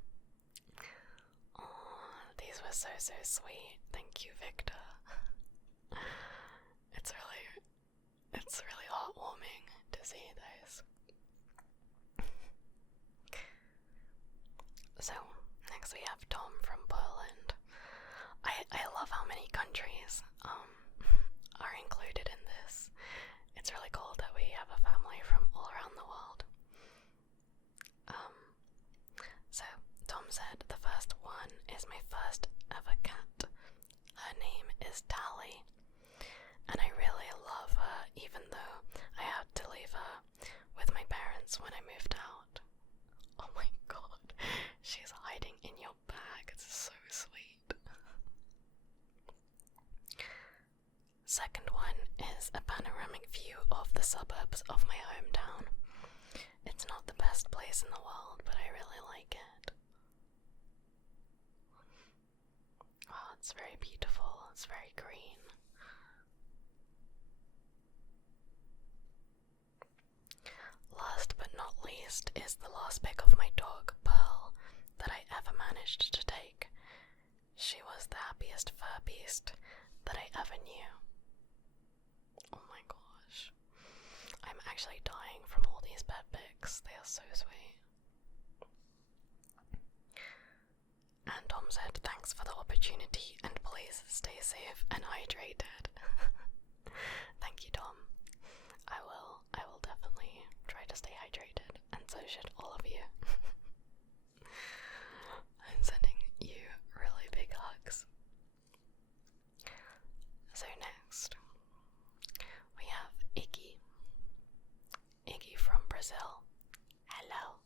Oh, these were so sweet. Thank you, Viktor. It's really heartwarming to see those. So, next we have Tom from Poland. I love how many countries are included in this. It's really cool that we have a family from all around the world. So, Tom said the first one is my first ever cat. Her name is Tally, and I really love her even though I had to leave her with my parents when I moved out. Oh my god, she's hiding in your bag, it's so sweet. Second one is a panoramic view of the suburbs of my hometown. It's not the best place in the world, but I really like it. Oh, it's very beautiful, it's very green. Last but not least is the last pic of my dog, Belle, that I ever managed to take. She was the happiest fur beast that I ever knew. Oh my gosh. I'm actually dying from all these pet pics. They are so sweet. And Tom said, thanks for the opportunity and please stay safe and hydrated. Thank you, Tom. I will definitely try to stay hydrated, and so should all of you. I'm sending you really big hugs. So next, we have Iggy. Iggy from Brazil. Hello.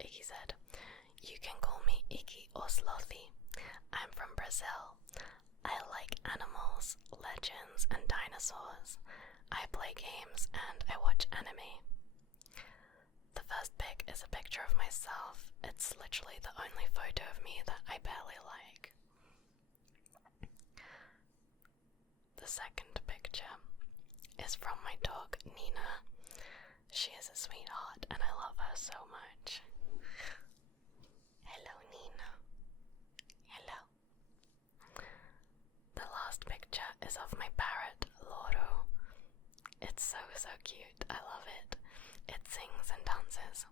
Iggy said, you can call me Iggy or Slothi. I'm from Brazil. I like animals, legends, and dinosaurs. I play games and I watch anime. The first pic is a picture of myself. It's literally the only photo of me that I barely like. The second picture is from my dog, Nina. She is a sweetheart and I love her so much. Hello, Nina. Hello. The last picture is of my parrot, Mauro. It's so cute. I love it. It sings and dances.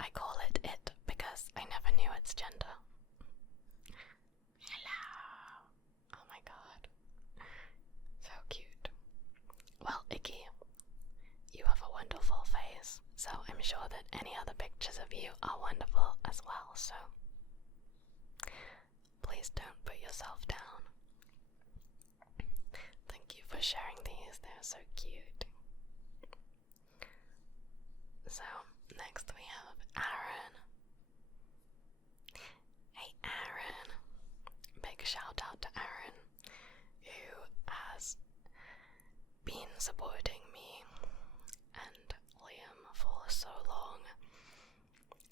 I call it it because I never knew its gender. Hello. Oh my god. So cute. Well, Iggy, you have a wonderful face, so I'm sure that any other pictures of you are wonderful as well, so please don't put yourself down. Thank you for sharing these, they're so cute. So, next we have Aaron. Hey Aaron. Big shout out to Aaron, who has been supporting me and Liam for so long,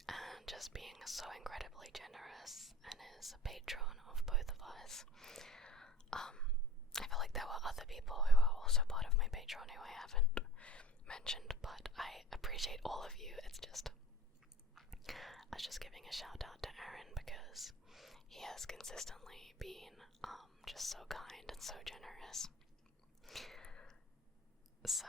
and just being so incredibly generous, and is a patron of both of us. I feel like there were other people who are also part of my Patreon who I haven't mentioned, but I appreciate all of you. It's just, I was just giving a shout out to Aaron because he has consistently been just so kind and so generous. So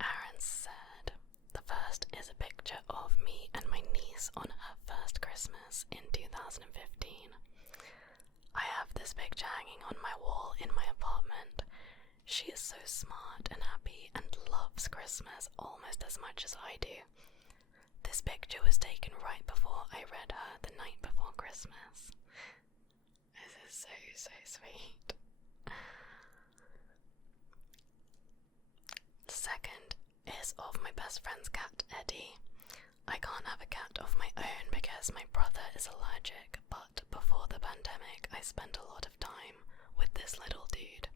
Aaron said, the first is a picture of me and my niece on her first Christmas in 2015. I have this picture hanging on my wall in my apartment. She is so smart and happy and loves Christmas almost as much as I do. This picture was taken right before I read her the night before Christmas. This is so sweet. The second is of my best friend's cat, Eddie. I can't have a cat of my own because my brother is allergic, but before the pandemic I spent a lot of time with this little dude.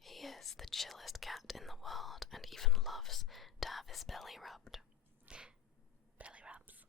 He is the chillest cat in the world and even loves to have his belly rubbed. Belly rubs.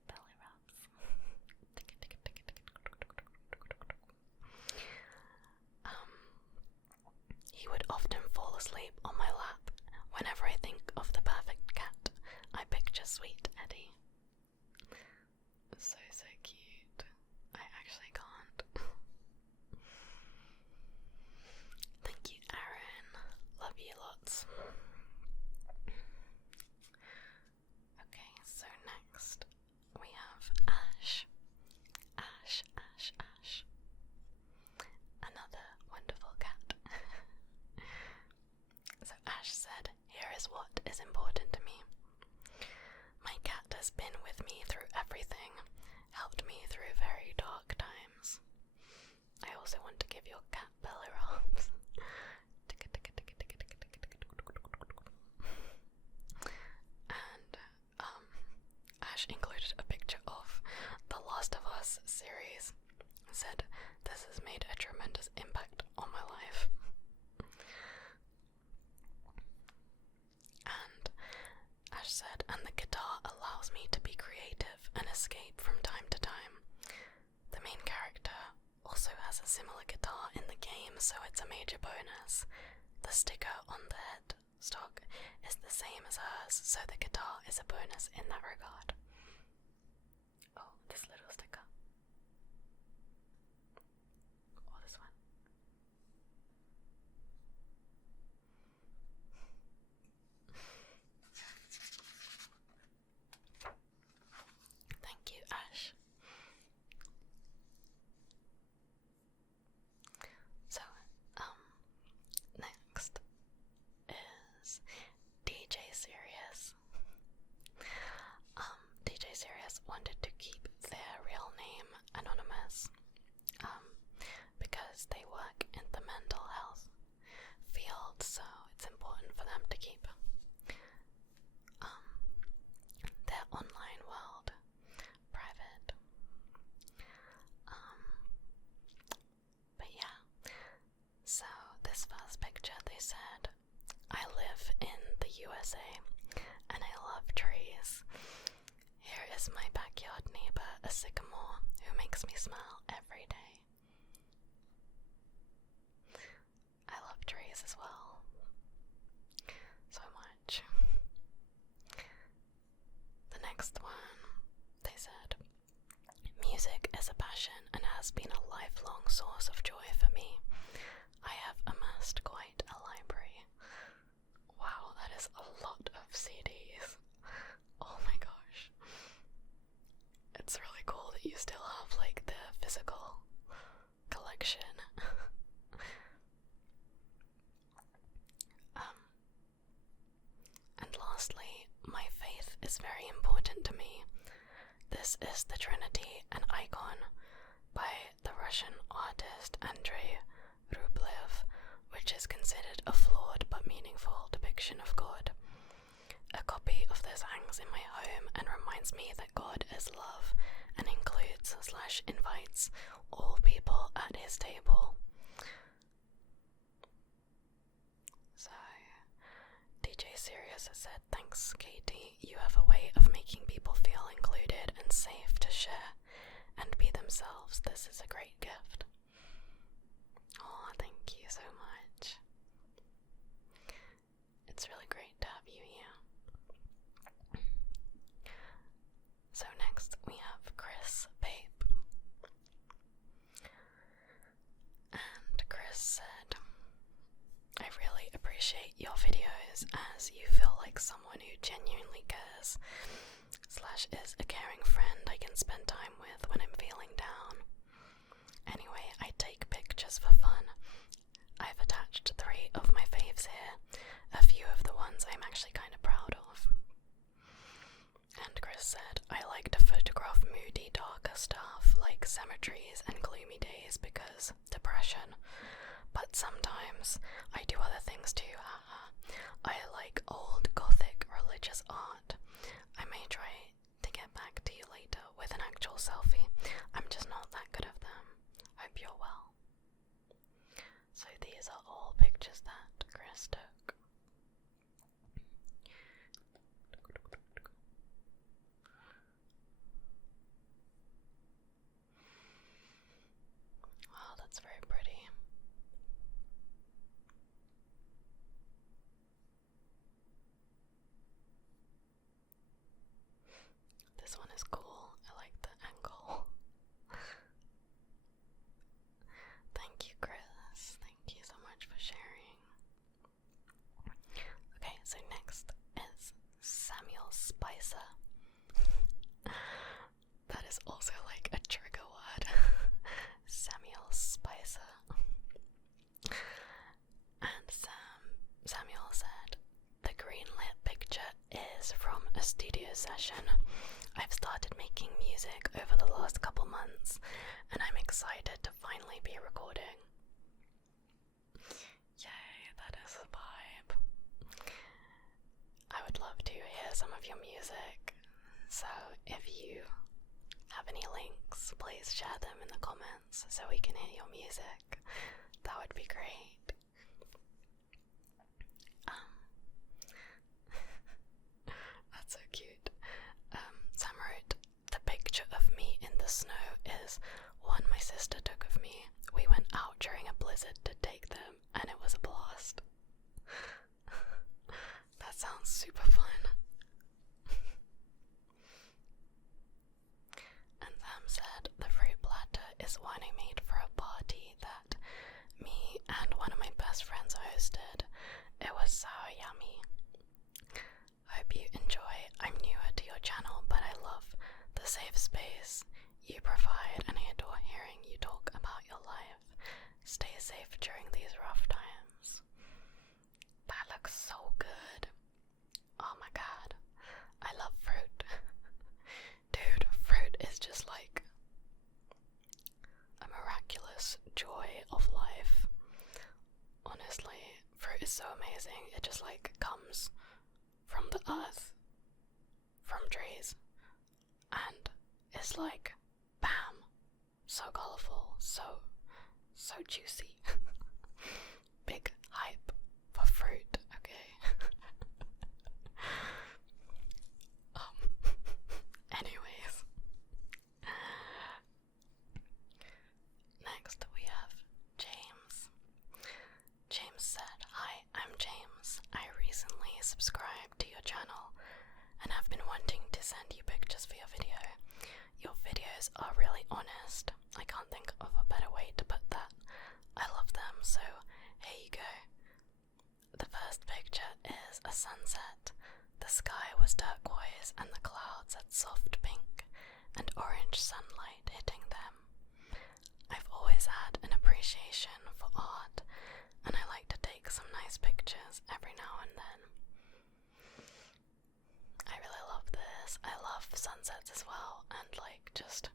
your cat belly rubs. And Ash included a picture of the Last of Us series. Said, "This has made a tremendous impact on my life." And Ash said, "And the guitar allows me to be creative and escape from time to time. The main character also has a similar guitar in the game, so it's a major bonus. The sticker on the headstock is the same as hers, so the guitar is a bonus in that regard." Oh, this little sticker. Or this one. Thank you, Ash. So, next is DJ Serious. DJ Serious wanted to keep their real name anonymous, because they work in the mental health field, so it's important for them to keep their online world private. But yeah, so this first picture, they said, "I live in the USA and I love trees. Here is my backyard neighbor, a sycamore, who makes me smile every day." I love trees as well. So much. The next one, they said, "Music is a passion and has been a lifelong source of joy for me. I have amassed quite a library." Wow, that is a lot of CDs. Oh my gosh. It's really cool that you still have like the physical collection. And lastly, "My faith is very important to me. This is the Trinity, an icon by the Russian artist Andrea Rublev, which is considered a flawed but meaningful depiction of God. A copy of this hangs in my home and reminds me that God is love and includes/invites all people at his table." So, DJ Serious has said, "Thanks, Katie. You have a way of making people feel included and safe to share and be themselves. This is a great gift." Oh, thank you so much. It's really great to have you here. So next we have Chris Pape. And Chris said, "I really appreciate your videos as you feel like someone who genuinely cares/is a caring friend I can spend time with when I'm feeling down. Anyway, I take pictures for fun. I've attached 3 of my faves here, a few of the ones I'm actually kind of proud of." And Chris said, "I like to photograph moody, darker stuff like cemeteries and gloomy days because depression. But sometimes I do other things too, haha. I like old gothic religious art. I may try to get back to you later with an actual selfie. I'm just not that good at them. Hope you're well." So these are all pictures that Chris took. Wow, that's very pretty. This one is cool. I like the angle. Thank you, Chris. Thank you so much for sharing. Okay, so next is Samuel Spicer. That is also like a trigger word. Samuel Spicer. And Samuel said, "The greenlit picture is from a studio session. I've started making music over the last couple months, and I'm excited to finally be recording. please share them in the comments so we can hear your music. That would be great. That's so cute. Sam wrote, the picture of me in the snow is one my sister took of me. We went out during a blizzard to take them, and it was a blast. That sounds super fun. And Sam said, the fruit platter is one I made for a party that me and one of my best friends hosted. It was so yummy. Hope you enjoy. I'm newer to your channel, but I love the safe space you provide, and I adore hearing you talk about your life. Stay safe during these rough times. That looks so good. Oh my god. I love fruit. Dude, fruit is just like a miraculous joy of life. Honestly, fruit is so amazing. It just like comes from the earth, from trees, and it's like bam, so colorful, so juicy. Big hype for fruit, okay? Anyways, next we have James. James said, hi, I'm James. I recently subscribed to your channel and have been wanting to send you pictures for your video. Your videos are really honest. I can't think of a better way to put that. I love them, so here you go. The first picture is a sunset. The sky was turquoise and the clouds had soft pink and orange sunlight hitting them. I've always had an appreciation for art, and I like to take some nice pictures every now and then. I really love this. I love sunsets as well, and like just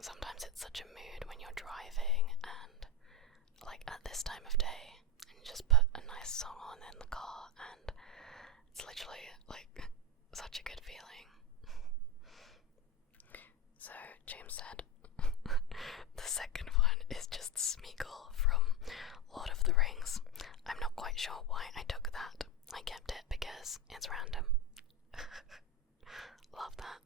sometimes it's such a mood when you're driving and like at this time of day and you just put a nice song on in the car and it's literally like such a good feeling. So James said the second one is just Smeagol from Lord of the Rings. I'm not quite sure why I took that. I kept it because it's random. Love that.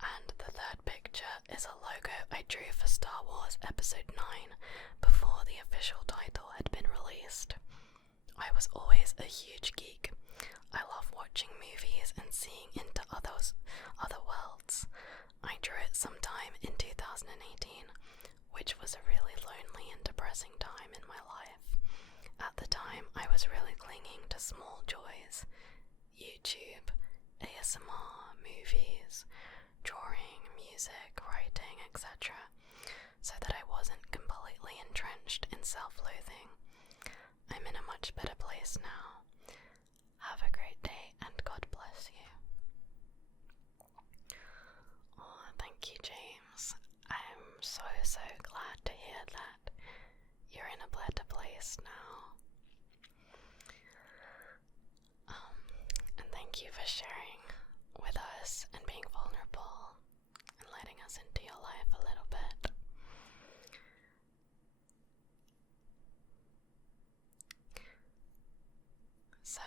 And the third picture is a logo I drew for Star Wars Episode 9 before the official title had been released. I was always a huge geek. I love watching movies and seeing into other worlds. I drew it sometime in 2018, which was a really lonely and depressing time in my life. At the time, I was really clinging to small joys. YouTube, ASMR, movies, drawing, music, writing, etc., so that I wasn't completely entrenched in self-loathing. I'm in a much better place now. Have a great day and God bless you. Oh, thank you, James. I'm so glad to hear that you're in a better place now. And thank you for sharing with us and being vulnerable and letting us into your life a little bit. So,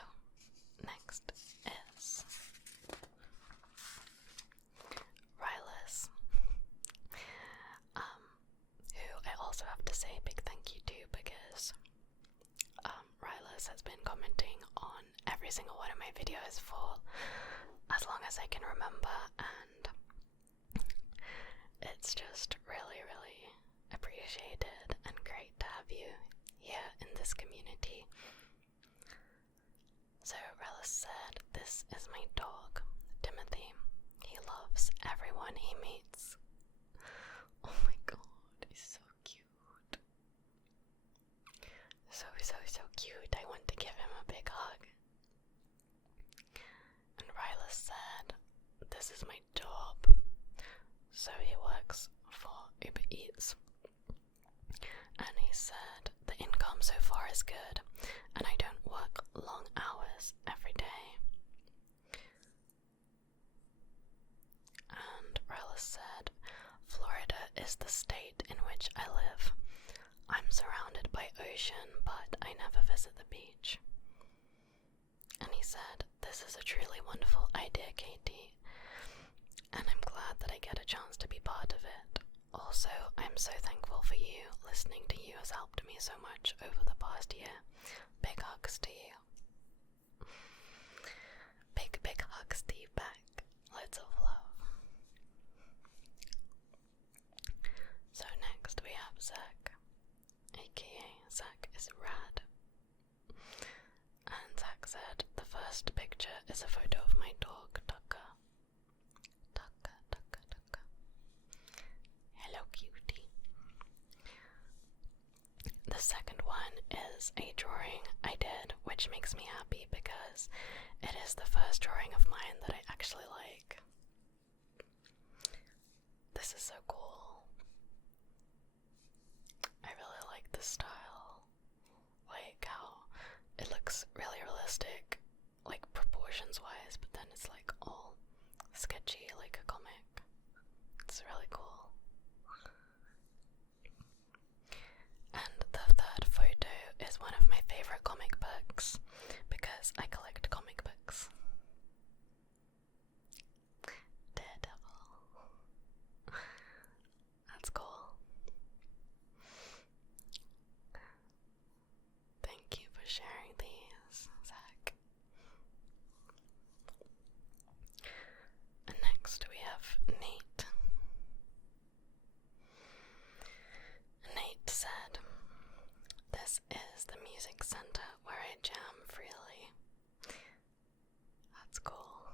next is Rylus, who I also have to say a big thank you to because Rylus has been commenting on every single one of my videos for as long as I can remember, and it's just really appreciated and great to have you here in this community. So Rylus said, this is my dog, Timothy. He loves everyone he meets. Oh my god, he's so cute. So cute. I want to give him a big hug. And Rylus said, this is my job. So he works for Uber Eats. And he said, the income so far is good, and I don't work long hours every day. And Rylus said, is the state in which I live. I'm surrounded by ocean, but I never visit the beach. And he said, this is a truly wonderful idea, Katie, and I'm glad that I get a chance to be part of it. Also, I'm so thankful for you. Listening to you has helped me so much over the past year. Big hugs to you. Big hugs to you back. Loads of love. So next we have Zach, aka ZachIsRad. And Zach said, the first picture is a photo of my dog, Tucker. Tucker. Hello, cutie. The second one is a drawing I did, which makes me happy because it is the first drawing of mine that I actually like. This is so cool. I really like this style. Like how it looks really realistic, like proportions wise, but then it's like all sketchy like a comic. It's really cool. And the third photo is one of my favorite comic books because I collect comic books. Daredevil. That's cool. Thank you for sharing these, Zach. And next we have Nate. Nate said, this is the music center where I jam freely. That's cool.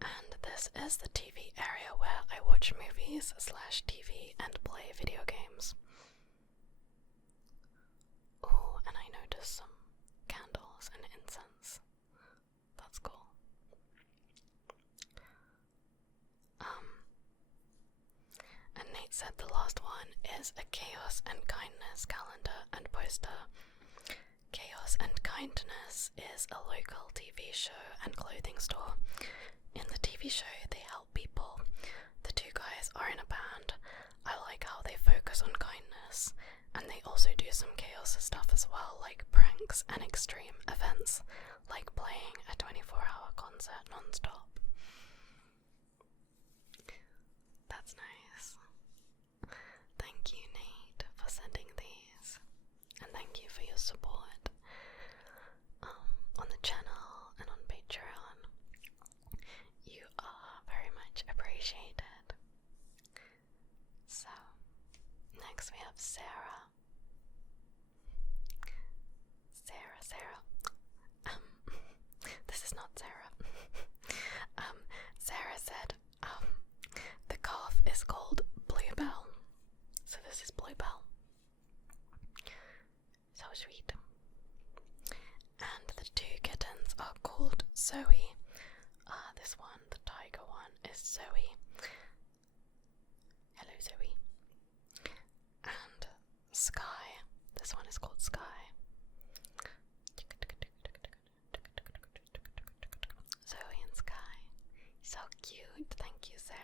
And this is the TV area where I watch movies / TV and play video games. Ooh, and I noticed some candles and incense. That's cool. And Nate said the last one is a chaos and kindness calendar and poster. Chaos and Kindness is a local TV show and clothing store. In the TV show, they help people. The two guys are in a band. I like how they focus on kindness, and they also do some chaos stuff as well, like pranks and extreme events, like playing a 24-hour concert non-stop. That's nice. Thank you, Nate, for sending these, and thank you for your support on the channel and on Patreon. You are very much appreciated. So, next we have Sarah. This is not Sarah. Sarah said, the calf is called Bluebell. So this is Bluebell. So sweet. And the two kittens are called Zoe. This one, the tiger one, is Zoe. Hello, Zoe. And Sky. This one is called Sky. Zoe and Sky. So cute. Thank you, Sarah.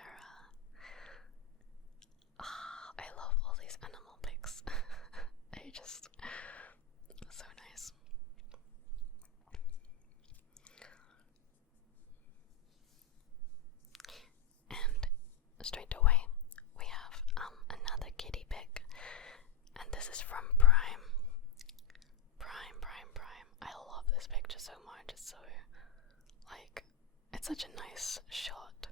I love all these animal pics. They're just so nice. And straight away we have another kitty pic, and this is from Prime. I love this picture so much. It's so, like, it's such a nice shot.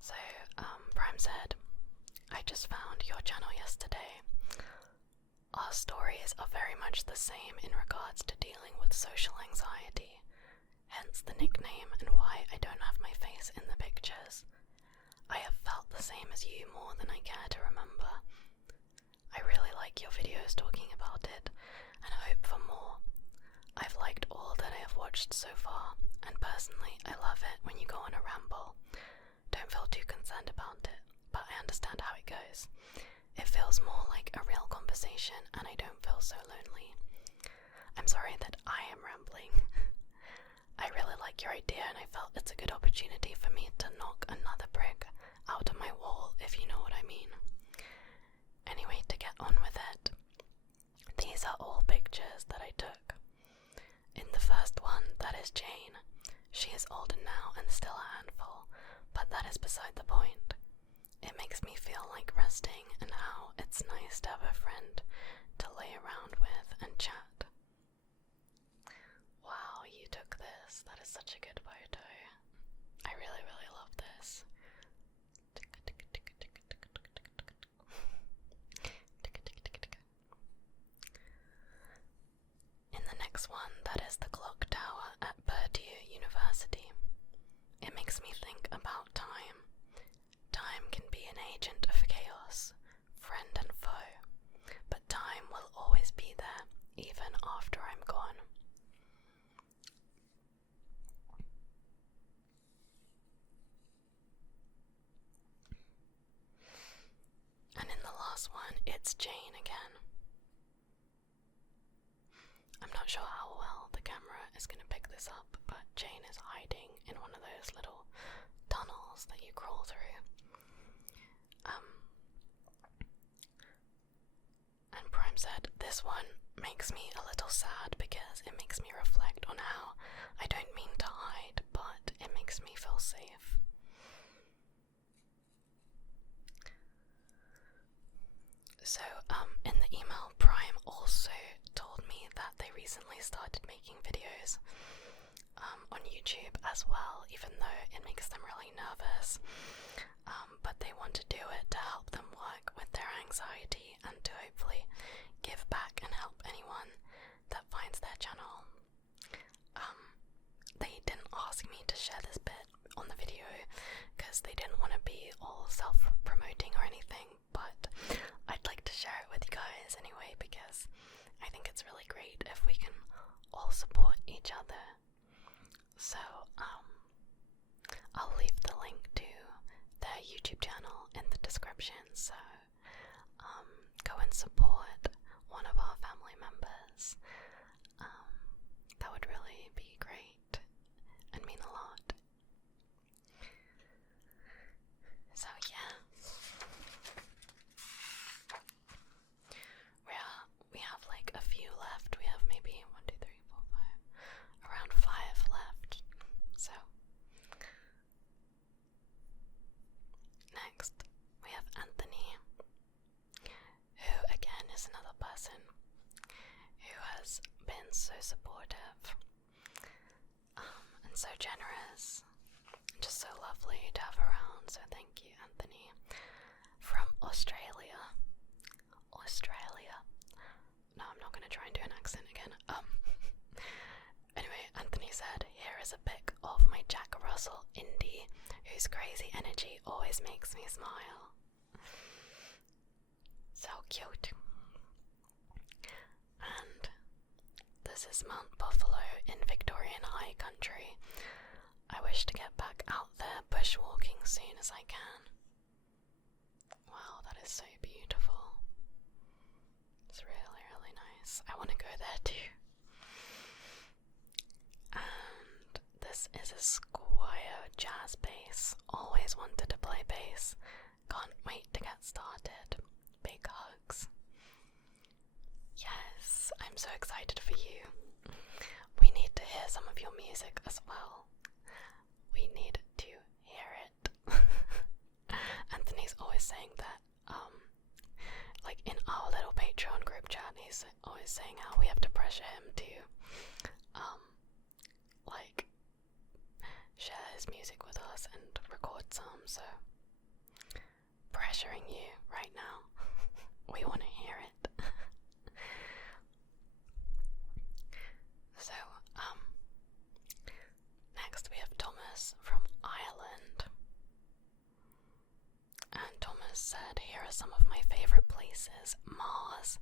So Prime said, I just found your channel yesterday. Our stories are very much the same in regards to dealing with social anxiety, hence the nickname and why I don't have my face in the pictures. I have felt the same as you more than I care to remember. I really like your videos talking about it, and hope for more. I've liked all that I have watched so far, and personally I love it when you go on a ramble. Don't feel too concerned about it, but I understand how it goes. It feels more like a real conversation, and I don't feel so lonely. I'm sorry that I am rambling. I really like your idea, and I felt it's a good opportunity for me to knock another brick if you know what I mean. Anyway, to get on with it, these are all pictures that I took. In the first one, that is Jane. She is older now and still a handful, but that is beside the point. It makes me feel like resting and how it's nice to have a friend to lay around with and chat. Wow, you took this. That is such a good photo. I really, really love this. In the next one, that is the clock tower at Purdue University. It makes me think about time. Time can be an agent of chaos, friend and foe, but time will always be there, even after I'm gone. And in the last one, it's Jane again. I'm not sure how well the camera is going to pick this up, but Jane is hiding in one of those little tunnels that you crawl through. And Prime said, this one makes me a little sad because it makes me reflect on how I don't mean to hide, but it makes me feel safe. So, in the email, Prime also told me that they recently started making videos on YouTube as well, even though it makes them really nervous. But they want to do it to help them work with their anxiety and to hopefully give back and help anyone that finds their channel. They didn't ask me to share this bit on the video because they didn't want to be all self-promoting or anything, but I'd like to share it with you guys anyway because I think it's really great if we can all support each other. So, I'll leave the link to their YouTube channel in the description, so go and support one of our family members. That would really be great and mean a lot. So yeah, we have like a few left. We have maybe 1, 2, 3, 4, 5, around 5 left. So next we have Anthony, who again is another person who has been so supportive and so generous, just so lovely to have around. So thank you, Anthony, from Australia. No, I'm not going to try and do an accent again. Anyway, Anthony said, here is a pic of my Jack Russell Indie, whose crazy energy always makes me smile. So cute. And this is Mount Buffalo in Victorian High Country. I wish to get back out there bushwalking soon as I can. Wow, that is so beautiful. It's really, really nice. I want to go there too. And this is a Squire jazz bass. Always wanted to play bass. Can't wait to get started. Big hugs. Yes, I'm so excited for you. We need to hear some of your music as well. We need to hear it. Anthony's always saying that, like in our little Patreon group chat, he's always saying how we have to pressure him to, like, share his music with us and record some, so pressuring you right now. We want to hear it. So, next we have Thomas from Ireland. And Thomas said, here are some of my favourite places: Mars,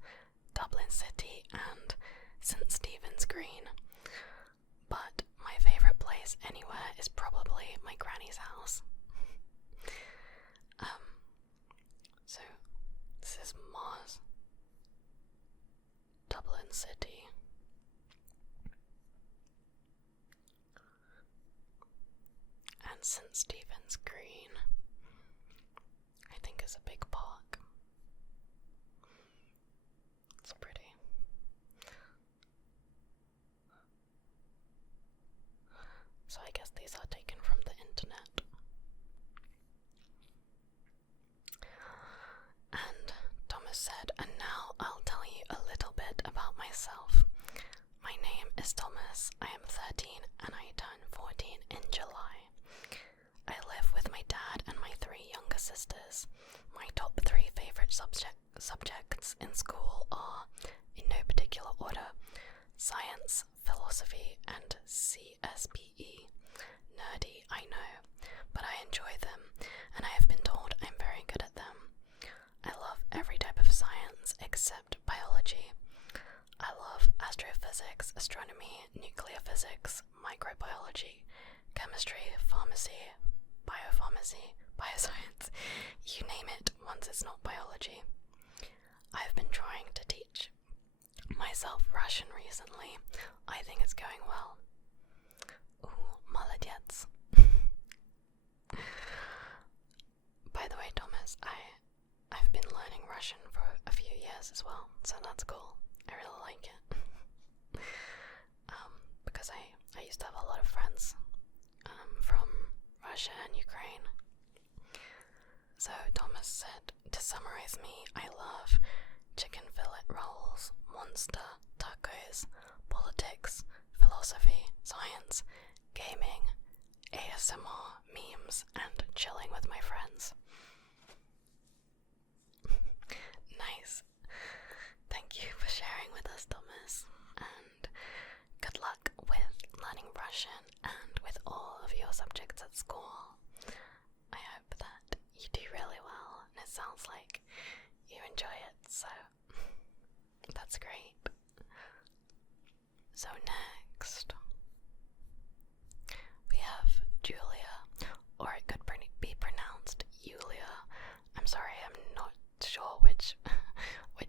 Dublin City, and St. Stephen's Green. But my favourite place anywhere is probably my granny's house. So this is Mars, Dublin City, and St. Stephen's Green. I think is a big park. It's pretty. So I guess these are taken from the internet. And Thomas said, and now I'll tell you a little bit about myself. My name is Thomas, I am 13 and I turn 14 in July. I live with my dad and my 3 younger sisters. My top 3 favourite subjects in school are, in no particular order, science, philosophy and CSPE. Nerdy, I know, but I enjoy them and I have been told I'm very good at them. I love every type of science except biology. I love astrophysics, astronomy, nuclear physics, microbiology, chemistry, pharmacy, biopharmacy, bioscience, you name it, once it's not biology. I've been trying to teach myself Russian recently. I think it's going well. Ooh, молодец. By the way, Thomas, I've been learning Russian for a few years as well, so that's cool. I really like it. Because I used to have a lot of friends from Russia and Ukraine. So Thomas said, to summarize me, I love chicken fillet rolls, monster, tacos, politics, philosophy, science, gaming, ASMR, memes, and chilling with my friends. Nice. Thank you for sharing with us, Thomas, and good luck with learning Russian and with all of your subjects at school. I hope that you do really well, and it sounds like you enjoy it, so that's great. So next, we have Julia, or it could be pronounced Yulia. I'm sorry, I'm not sure which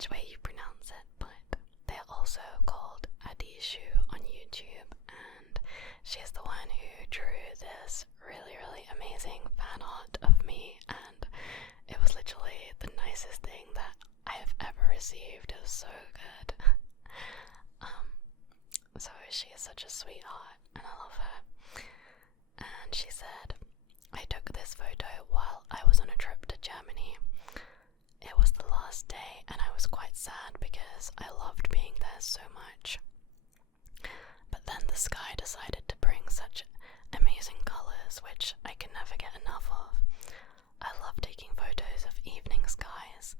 way you pronounce it, but they're also called Adishu on YouTube, and she's the one who drew this really, really amazing fan art of me, and it was literally the nicest thing that I have ever received. It was so good. So she is such a sweetheart, and I love her. And she said, I took this photo while I was on a trip to Germany. It was the last day and I was quite sad because I loved being there so much. But then the sky decided to bring such amazing colours, which I can never get enough of. I love taking photos of evening skies.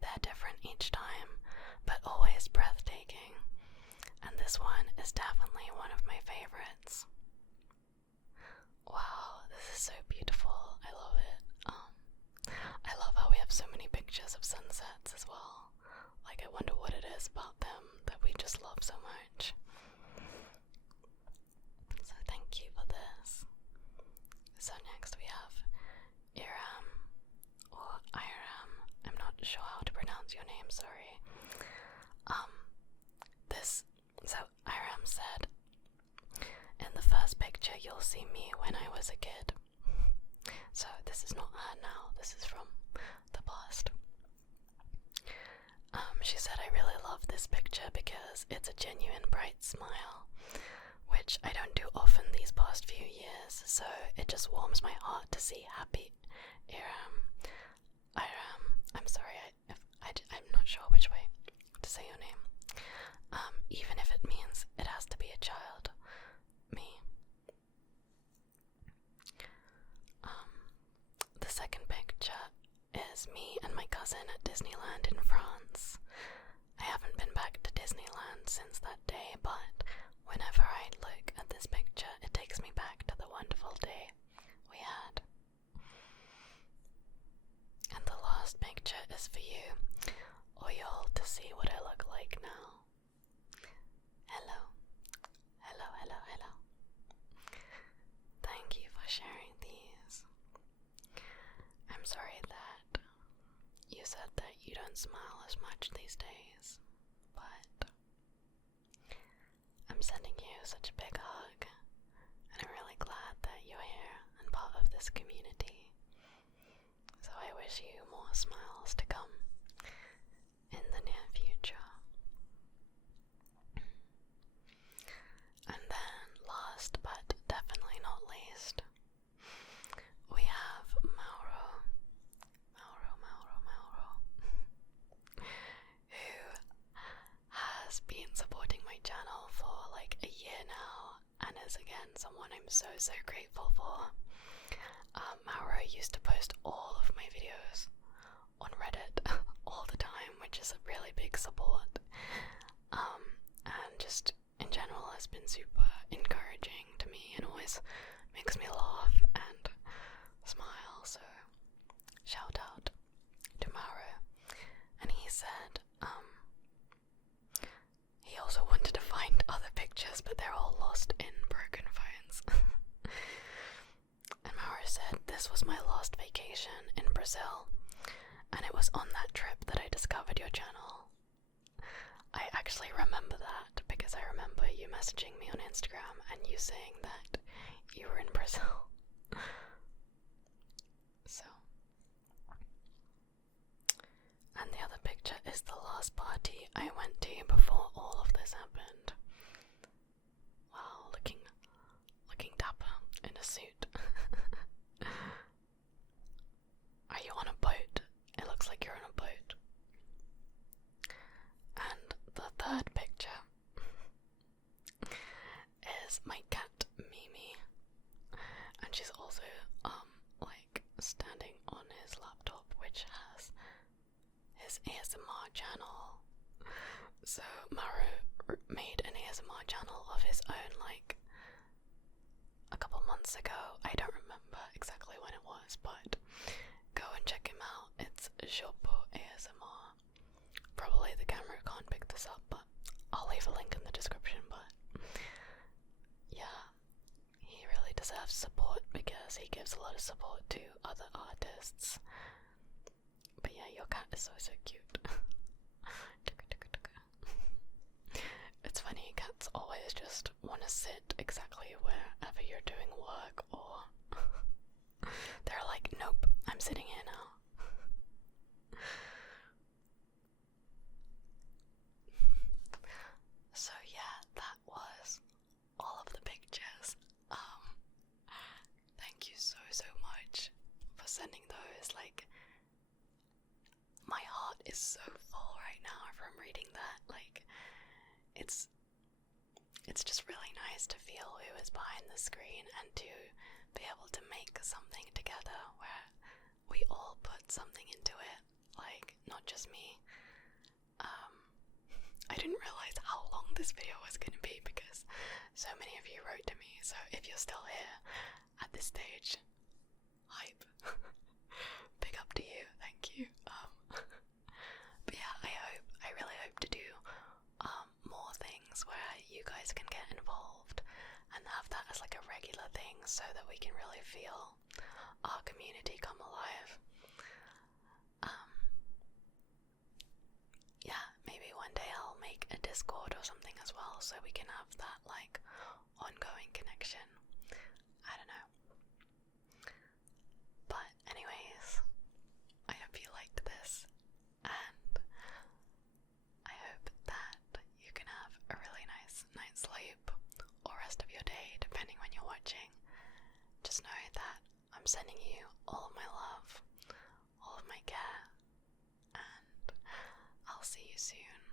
They're different each time, but always breathtaking. And this one is definitely one of my favourites. Wow, this is so beautiful. I love it. I love how we have so many pictures of sunsets as well. Like, I wonder what it is about them that we just love so much. So thank you for this. So next we have Iram, or Iram. I'm not sure how to pronounce your name, sorry. So Iram said, in the first picture you'll see me when I was a kid. So this is not her now, this is from the past. She said, I really love this picture because it's a genuine bright smile, which I don't do often these past few years, so it just warms my heart to see happy Iram. I'm sorry, I'm not sure which way to say your name. Even if it means it has to be a child. Me. The second picture is me and my cousin at Disneyland in France. I haven't been back to Disneyland since that day, but whenever I look at this picture, it takes me back to the wonderful day we had. And the last picture is for you, or y'all to see what I look like now. Hello. Hello, hello, hello. Thank you for sharing these. I'm sorry that you said that you don't smile as much these days, but I'm sending you such a big hug, and I'm really glad that you're here and part of this community. So I wish you more smiles to come in the near future. And then, last but definitely not least, we have Mauro, who has been supporting my channel for like a year now, and is again someone I'm so grateful for. Mauro used to post all of my videos on Reddit all the time, which is a really big support, and just in general has been super encouraging to me and always makes me laugh and smile, so shout out to Mauro. And he said he also wanted to find other pictures, but they're all lost in broken phones. And Mauro said, this was my last vacation in Brazil, and it was on that trip that I discovered your channel. I actually remember that because I remember you messaging me on Instagram and you saying that you were in Brazil. So, and the other picture is the last party I went to before all of this happened. Wow, looking dapper in a suit. Are you on a boat? It looks like you're on a boat. And the third picture is my cat Mimi, and she's also like standing on his laptop, which has his ASMR channel. So Mauro made an ASMR channel of his own like a couple months ago. I don't remember exactly when it was, but go and check him out. It's Zhopo ASMR. Probably the camera can't pick this up, but I'll leave a link in the description. But yeah, he really deserves support because he gives a lot of support to other artists. But yeah, your cat is so cute. It's funny, cats always just want to sit exactly wherever you're doing work, or they're like, nope, I'm sitting here now. So yeah, that was all of the pictures. Thank you so much for sending those. Like, my heart is so full right now from reading that. Like, it's just really nice to feel who is behind the screen and to be able to make something together where we all put something into it, like, not just me. I didn't realize how long this video was going to be because so many of you wrote to me, so if you're still here at this stage, hype. Big up to you, thank you. But yeah, I really hope to do more things where you guys can get involved and have that as like a regular thing so that we can really feel our community come alive. Yeah, maybe one day I'll make a Discord or something as well so we can have that like ongoing connection. I don't know. But anyways, I hope you liked this, and I hope that you can have a really nice night's sleep or rest of your day, depending when you're watching. Just know that I'm sending you all of my love, all of my care, and I'll see you soon.